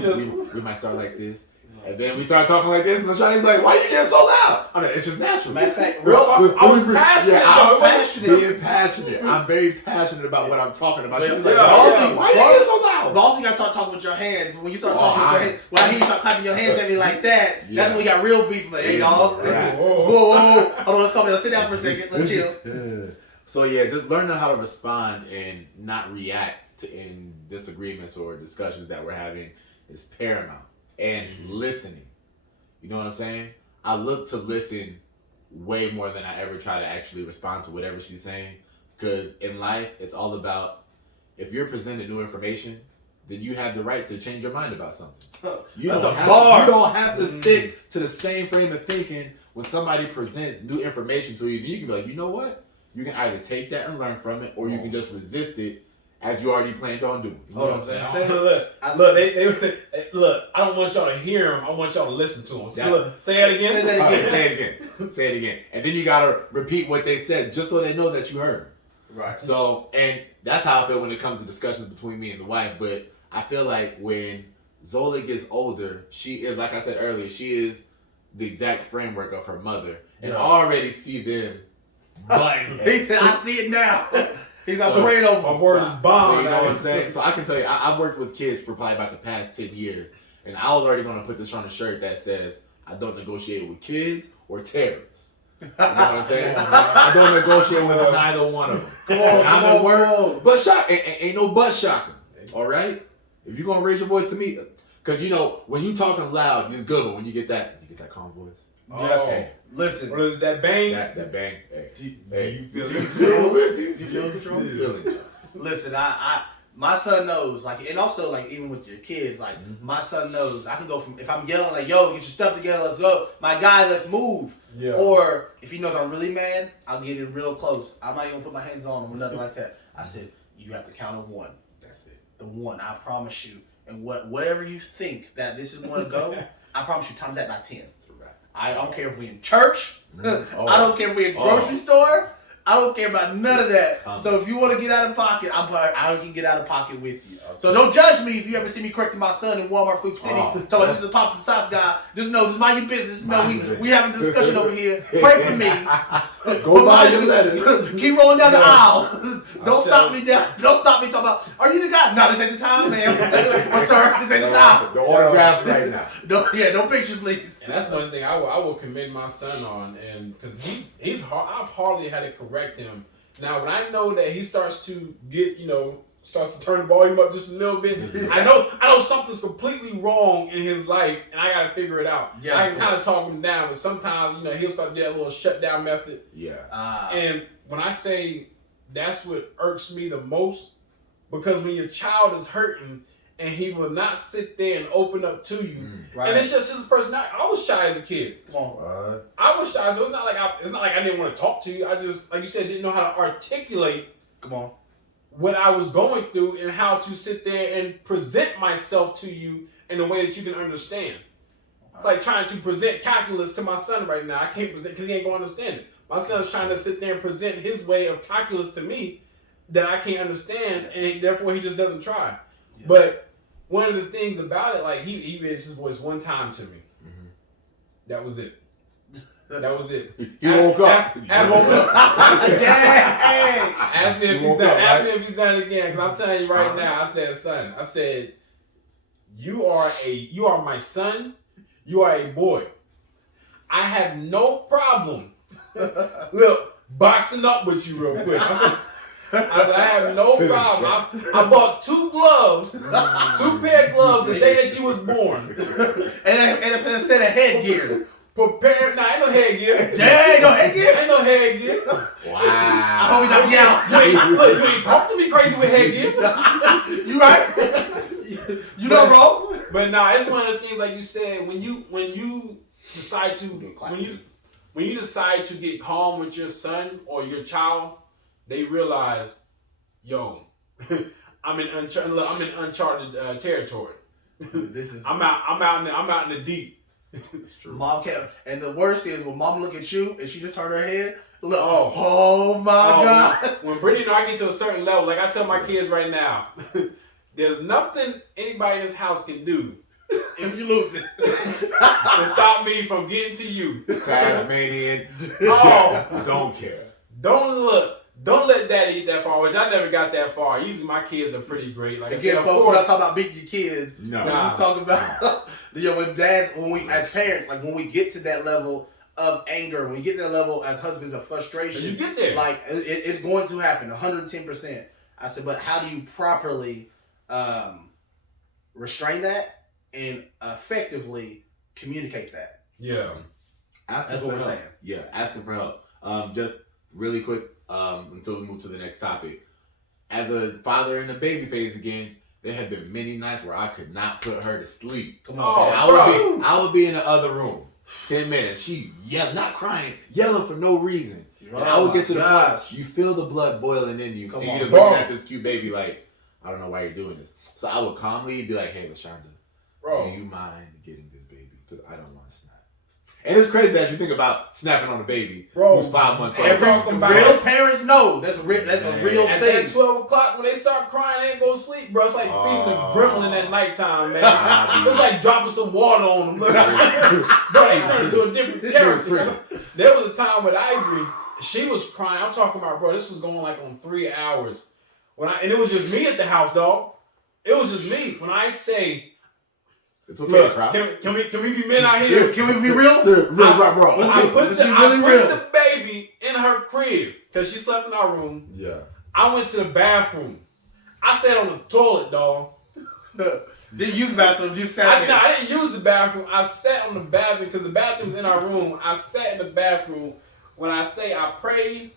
we might start like this. And then we start talking like this, and LaShonda's like, "Why you getting so loud?" I mean, it's just natural. Matter of fact, I was passionate. I'm passionate. Being passionate. I'm very passionate about what I'm talking about. She's like, "Why you getting so loud?" But also, you gotta start talking with your hands. When you start talking with your hands, when I hear you start clapping your hands at me like that, that's when we got real beef. Like, hey, dog, whoa. Hold on, let's calm down. Sit down for a second. Let's chill. So yeah, just learning how to respond and not react in disagreements or discussions that we're having is paramount. And listening. You know what I'm saying? I look to listen way more than I ever try to actually respond to whatever she's saying. Because in life, it's all about, if you're presented new information, then you have the right to change your mind about something. You don't have to stick to the same frame of thinking when somebody presents new information to you. Then you can be like, you know what? You can either take that and learn from it, or you can just resist it as you already planned on doing. You know what I'm saying? Look, I don't want y'all to hear them. I want y'all to listen to them. Say that again. Say it again. And then you gotta repeat what they said just so they know that you heard. Right. So, and that's how I feel when it comes to discussions between me and the wife. But I feel like when Zola gets older, she is, like I said earlier, she is the exact framework of her mother. and already see them butting. He said, "I see it now." He's like, "Praying over." My word is bond. You know what I'm saying? So I can tell you, I've worked with kids for probably about the past 10 years, and I was already going to put this on a shirt that says, "I don't negotiate with kids or terrorists." You know what I'm saying? I don't negotiate with neither one of them. Come on, I'm at work. Butt shock ain't no butt shocking. All right? If you're gonna raise your voice to me, because you know when you talking loud, it's good. But when you get that calm voice. Yes. Hey, Listen, What is that bang? that bang. Hey, You feel do you it? feel control? Feel it. Listen, I my son knows, like, and also like even with your kids, like my son knows I can go from if I'm yelling like, "Yo, get your stuff together, let's go, my guy, let's move." Yeah. Or if he knows I'm really mad, I'll get in real close. I'm not even put my hands on him or nothing like that. I said, "You have to count to 1. That's it. The 1, I promise you. And whatever you think that this is going to go, I promise you, times that by 10. That's right. I don't care if we in church. Oh. I don't care if we in grocery store. I don't care about none of that. Come So if you want to get out of pocket, I can get out of pocket with you. So don't judge me if you ever see me correcting my son in Walmart Food City. Talking about this is a pops and socks guy. Just know, this mind your business. No, we having a discussion over here. Pray for me. Go buy your letters. Keep rolling down the aisle. Don't stop me down. Don't stop me talking about, are you the guy? No, this ain't the time, man. Or sir, this ain't the time. The autographs right now. No pictures, please. And that's one thing I will commend my son on, and because he's hard, I've hardly had to correct him. Now when I know that he starts to get, starts to turn the volume up just a little bit, I know something's completely wrong in his life, and I gotta figure it out. Yeah, I can kind of talk him down, but sometimes he'll start doing that little shutdown method. Yeah. And when I say that's what irks me the most, because when your child is hurting and he will not sit there and open up to you, Right. and it's just his personality. I was shy as a kid. Come on. I was shy, so it's not like I didn't want to talk to you. I just, like you said, didn't know how to articulate Come on. what I was going through and how to sit there and present myself to you in a way that you can understand. It's like trying to present calculus to my son right now. I can't present because he ain't going to understand it. My son's trying to sit there and present his way of calculus to me that I can't understand, and therefore he just doesn't try. Yeah. But one of the things about it, like he raised his voice one time to me. Mm-hmm. That was it. That was it. He woke up. Ask me if he's done. Ask me if he's done it again. Because I'm telling you right now, I said, son, you are my son. You are a boy. I have no problem. Look, boxing up with you real quick. I said, I have no problem. I bought 2 gloves, 2 pair of gloves the day that you was born. and a set of headgear. Prepare. Nah, ain't no headgear. Yeah, ain't no headgear. Ain't no headgear. Wow. I hope he knocked me out. You ain't talk to me crazy with headgear. You right? You know, bro. But nah, it's one of the things like you said when you decide to when you decide to get calm with your son or your child, they realize, yo, I'm in uncharted territory. I'm out in the deep. It's true. Mom can't, and the worst is when mom look at you and she just turn her head. Look, oh my God. When Brittany and I get to a certain level, like I tell my kids right now, there's nothing anybody in this house can do if you lose it to stop me from getting to you. Tasmanian. Don't care. Don't let daddy get that far, which I never got that far. Usually my kids are pretty great. Like again, folks, we're not talking about beating your kids. No. We're just talking about when we as parents, like when we get to that level of anger, when we get to that level as husbands of frustration, you get there. Like it's going to happen 110%. I said, but how do you properly restrain that and effectively communicate that? Yeah. That's what we're saying. Yeah, asking for help. Just really quick, until we move to the next topic. As a father in the baby phase again, there have been many nights where I could not put her to sleep. Come on, I would be in the other room, 10 minutes. She not crying, yelling for no reason. And I would get to the point, you feel the blood boiling in you, and you're just looking at this cute baby like, I don't know why you're doing this. So I would calmly be like, hey, LaShonda, do you mind getting this baby? Because I don't want to snap. And it's crazy that you think about snapping on a baby Bro, who's 5 months old. Real parents know that's a real at thing. At 12 o'clock, when they start crying, they ain't go to sleep, bro. It's like feeding a gremlin at nighttime, man. It's like dropping some water on them. Bro, they turn into a different character. There was a time with Ivory, she was crying. I'm talking about, bro, this was going like on 3 hours. And it was just me at the house, dog. It was just me. When I say, it's okay, look, crowd. can we be men out here? Can we be real? I put the baby in her crib because she slept in our room. Yeah. I went to the bathroom. I sat on the toilet, dog. Didn't use the bathroom. You sat there. I didn't use the bathroom. I sat on the bathroom because the bathroom's in our room. I sat in the bathroom. When I say I prayed,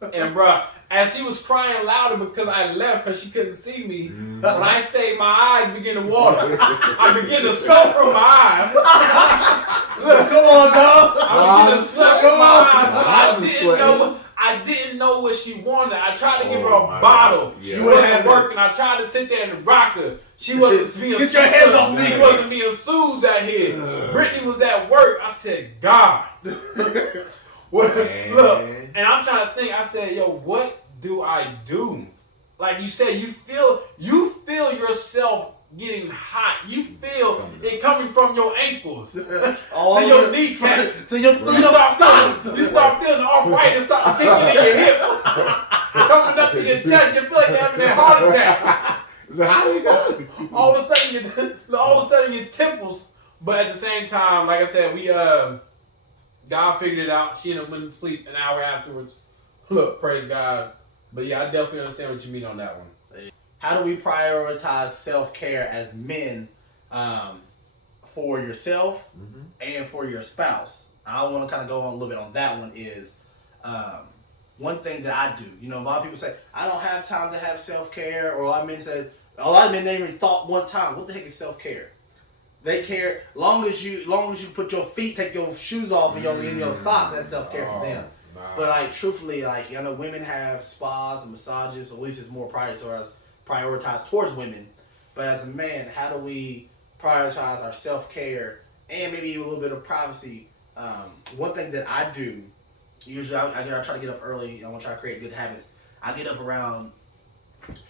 and bruh, as she was crying louder because I left because she couldn't see me, when I say my eyes begin to water, I begin to sweat from my eyes. Look, come on, dog. I begin to sweat from my eyes. I didn't know what she wanted. I tried to give her a bottle. Yeah. She wasn't working. I tried to sit there and rock her. She wasn't being Get your hands off me. She wasn't being soothed out here. Brittany was at work. I said, God. Look, and I'm trying to think. I said, yo, what do I do? Like you said, you feel yourself getting hot. You feel it coming from your ankles to your kneecaps to your socks. You start feeling arthritis start kicking in your hips, coming up to your chest. You feel like you're having a heart attack. So how do you go? All of a sudden your temples. But at the same time, like I said, we God figured it out. She ended up went to sleep an hour afterwards. Look, praise God. But yeah, I definitely understand what you mean on that one. How do we prioritize self-care as men for yourself and for your spouse? I want to kind of go on a little bit on that one is one thing that I do. You know, a lot of people say, I don't have time to have self-care, or a lot of men say, a lot of men never even thought one time, what the heck is self-care? They care long as you put your feet, take your shoes off and your socks, that's self-care for them. Nah. But like truthfully, like I know women have spas and massages, so at least it's more prioritized towards women. But as a man, how do we prioritize our self-care and maybe even a little bit of privacy? One thing that I do, usually I try to get up early. I want to try to create good habits. I get up around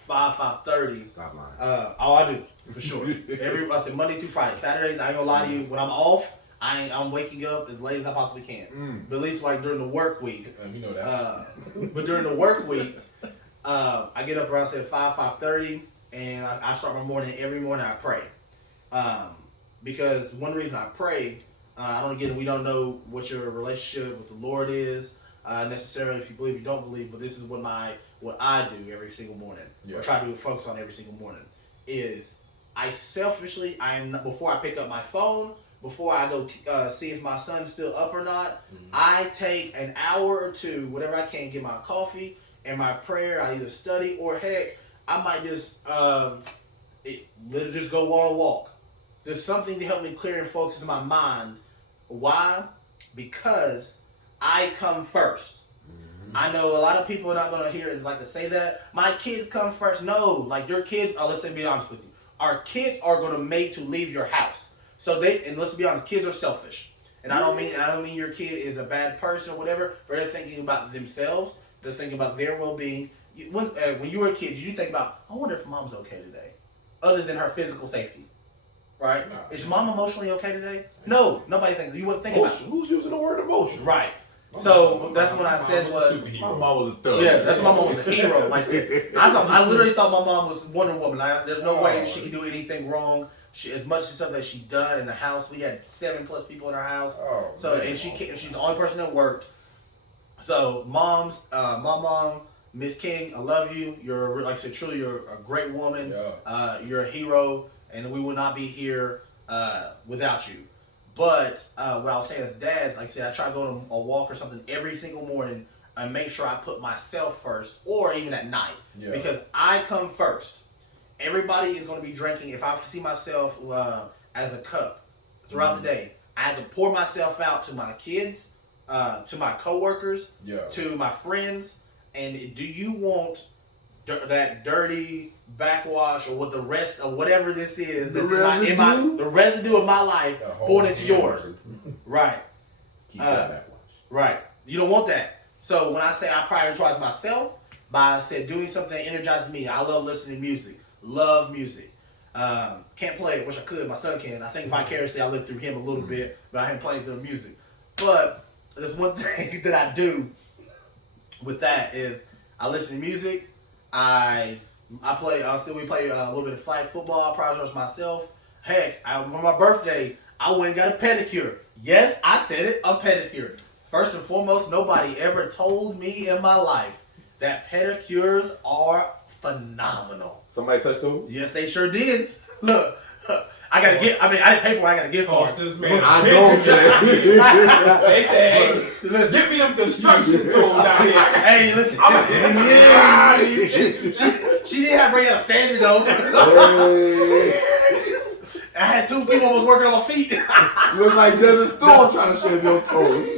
5:30. Stop lying. I do for sure. I say Monday through Friday. Saturdays, I ain't gonna lie to you. When I'm off, I'm waking up as late as I possibly can. But at least like during the work week. You know that. But during the work week, I get up around say 5:30, and I start my morning. Every morning I pray, because one reason I pray, we don't know what your relationship with the Lord is necessarily. If you believe, you don't believe, but this is what I do every single morning, or try to focus on every single morning. Is I selfishly, before I pick up my phone, before I go see if my son's still up or not, I take an hour or two, whatever I can, get my coffee and my prayer. I either study or heck, I might just just go on a walk. There's something to help me clear and focus in my mind. Why? Because I come first. I know a lot of people are not going to hear it. It's like to say that my kids come first. No, like your kids are. Let's be honest with you. Our kids are going to make to leave your house. So let's be honest. Kids are selfish, and I don't mean your kid is a bad person or whatever. But they're thinking about themselves. They're thinking about their well-being. When you were a kid, did you think about, I wonder if mom's okay today, other than her physical safety, right? No. Is mom emotionally okay today? No, nobody thinks. You wouldn't think about it. Who's using the word emotion? Right. So that's what I said was my mom was a thug. Yeah, that's my mom was a hero. Like I literally thought my mom was Wonder Woman. There's no way she could do anything wrong. As much stuff that she done in the house, we had 7+ people in our house. She's the only person that worked. So my mom, Miss King, I love you. You're, like I said, truly you're a great woman. Yeah. You're a hero, and we would not be here without you. But what I was saying as dads, like I said, I try to go on a walk or something every single morning and make sure I put myself first, or even at night, because I come first. Everybody is going to be drinking. If I see myself as a cup throughout the day, I have to pour myself out to my kids, to my coworkers, to my friends. And do you want that dirty backwash or what the rest of whatever this is, the residue of my life poured into yours? Right. keep that backwash. Right. You don't want that. So when I say I prioritize myself, by doing something that energizes me. I love listening to music. Love music. Can't play it. Wish I could. My son can. I think vicariously I live through him a little bit, but I him playing through the music. But there's one thing that I do with that is I listen to music. We play a little bit of flag football. I prioritize myself. Heck, on my birthday, I went and got a pedicure. Yes, I said it, a pedicure. First and foremost, nobody ever told me in my life that pedicures are phenomenal. Somebody touched those? Yes, they sure did. Look, I didn't pay for it. I got a gift card. This man. I know. They say, hey, listen, give me them construction tools out here. Hey, listen. She did have to bring out a sander though. I had 2 people who was working on my feet. Look like Desert Storm trying to shave your toes.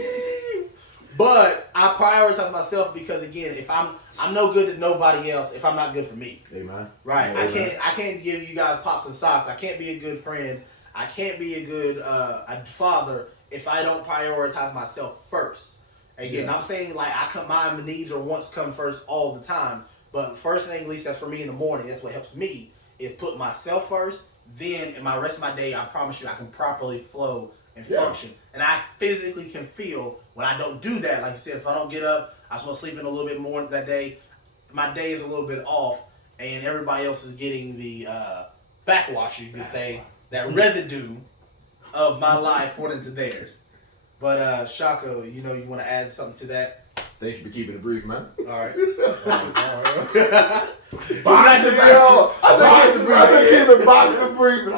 But I prioritize myself because again, if I'm no good to nobody else if I'm not good for me. Amen. Right. Amen. I can't give you guys pops and socks. I can't be a good friend. I can't be a good a father if I don't prioritize myself first. Again, I'm saying like my needs or wants come first all the time. But first thing, at least that's for me in the morning, that's what helps me, is put myself first. Then in my rest of my day, I promise you I can properly flow and function. And I physically can feel when I don't do that, like you said, if I don't get up, I just want to sleep in a little bit more that day, my day is a little bit off, and everybody else is getting the backwash, you could say, that residue of my life according to theirs. But Shako, you want to add something to that? Thank you for keeping it brief, man. All right. I think keep it box and brief.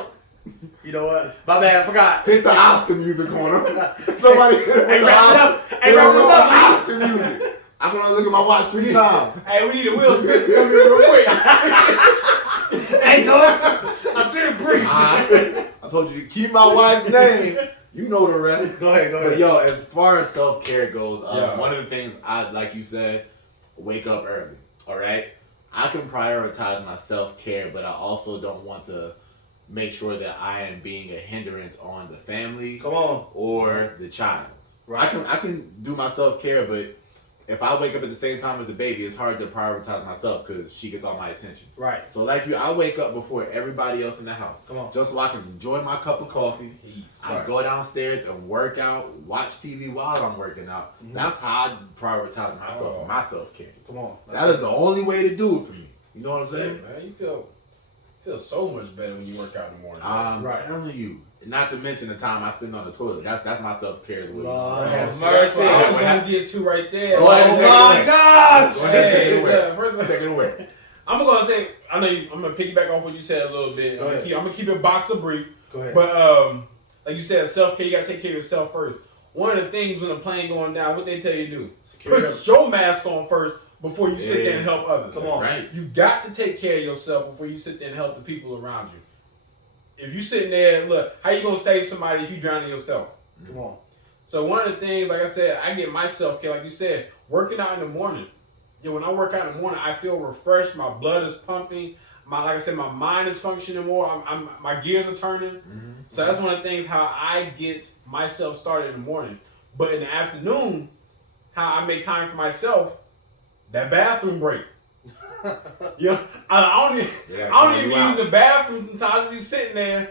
You know what? My bad, I forgot. Hit the Oscar music on him. Somebody hit the Oscar music. I can only look at my watch 3 times. Hey, we need a Will Smith to come here real quick. Hey, dog. I said brief. I told you to keep my wife's name. You know the rest. Go ahead. But yo, as far as self-care goes, one of the things like you said, wake up early. All right? I can prioritize my self-care, but I also don't want to make sure that I am being a hindrance on the family or the child. Right. I can do my self-care, but if I wake up at the same time as the baby, it's hard to prioritize myself because she gets all my attention. Right. So like you, I wake up before everybody else in the house. Just so I can enjoy my cup of coffee. I go downstairs and work out, watch TV while I'm working out. Mm-hmm. That's how I prioritize myself for my self-care. That is the only way to do it for me. You know what I'm saying? Man, you feel so much better when you work out in the morning. I'm telling you. Not to mention the time I spend on the toilet. That's my self-care as well. Lord have mercy. I was going to get to right there. Oh my gosh! Go ahead, take it away. I'm going to say, I'm going to piggyback off what you said a little bit. I'm going to keep it box of brief. Go ahead. But like you said, self-care, you got to take care of yourself first. One of the things when the plane going down, what they tell you to do? Put your mask on first before you sit there and help others. Come on. Right. You got to take care of yourself before you sit there and help the people around you. If you sitting there, look, how you gonna save somebody if you drowning yourself? Come on. So one of the things, like I said, I get my self-care, like you said, working out in the morning. When I work out in the morning, I feel refreshed. My blood is pumping. Like I said, my mind is functioning more. My gears are turning. Mm-hmm. So that's one of the things how I get myself started in the morning. But in the afternoon, how I make time for myself, that bathroom break. I don't even use the bathroom sometimes. I just be sitting there.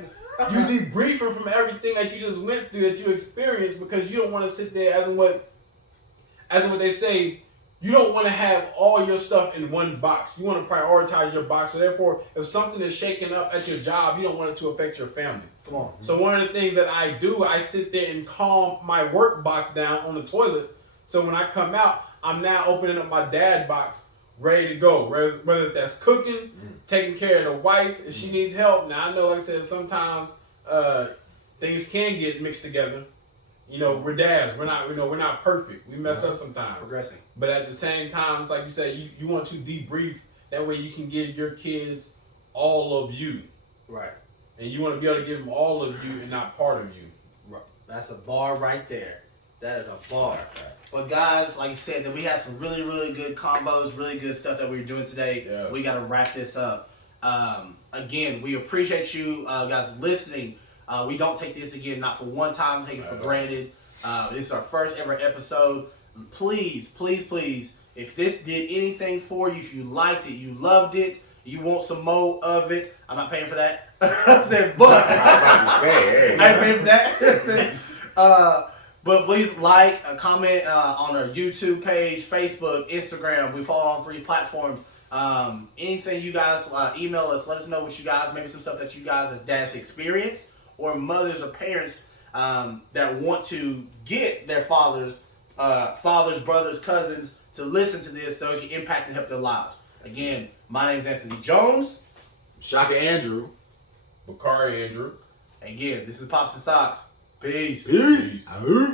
You debriefing from everything that you just went through, that you experienced, because you don't want to sit there as in what they say. You don't want to have all your stuff in one box. You want to prioritize your box. So therefore, if something is shaking up at your job, you don't want it to affect your family. Come on. So one of the things that I do, I sit there and calm my work box down on the toilet. So when I come out, I'm now opening up my dad box, ready to go. Whether that's cooking, taking care of the wife, if she needs help. Now I know, like I said, sometimes things can get mixed together. We're dads. We're not perfect. We mess up sometimes. Progressing. But at the same time, it's like you said, you want to debrief. That way you can give your kids all of you. Right. And you want to be able to give them all of you and not part of you. Right. That's a bar right there. That is a bar. But guys, like you said, that we had some really, really good combos, really good stuff that we were doing today. Yes. We got to wrap this up. Again, we appreciate you guys listening. We don't take this again, not for one time, take it for granted. This is our first ever episode. Please, if this did anything for you, if you liked it, you loved it, you want some more of it, I'm not paying for that. I said, but I ain't paying for that. But please comment on our YouTube page, Facebook, Instagram. We follow on 3 platforms. Anything you guys email us, let us know what you guys, maybe some stuff that you guys as dads experience, or mothers or parents that want to get their fathers, brothers, cousins to listen to this so it can impact and help their lives. Again, my name is Anthony Jones. Shaka Andrew. Bakari Andrew. Again, this is Pops and Socks. Peace. Peace. Peace.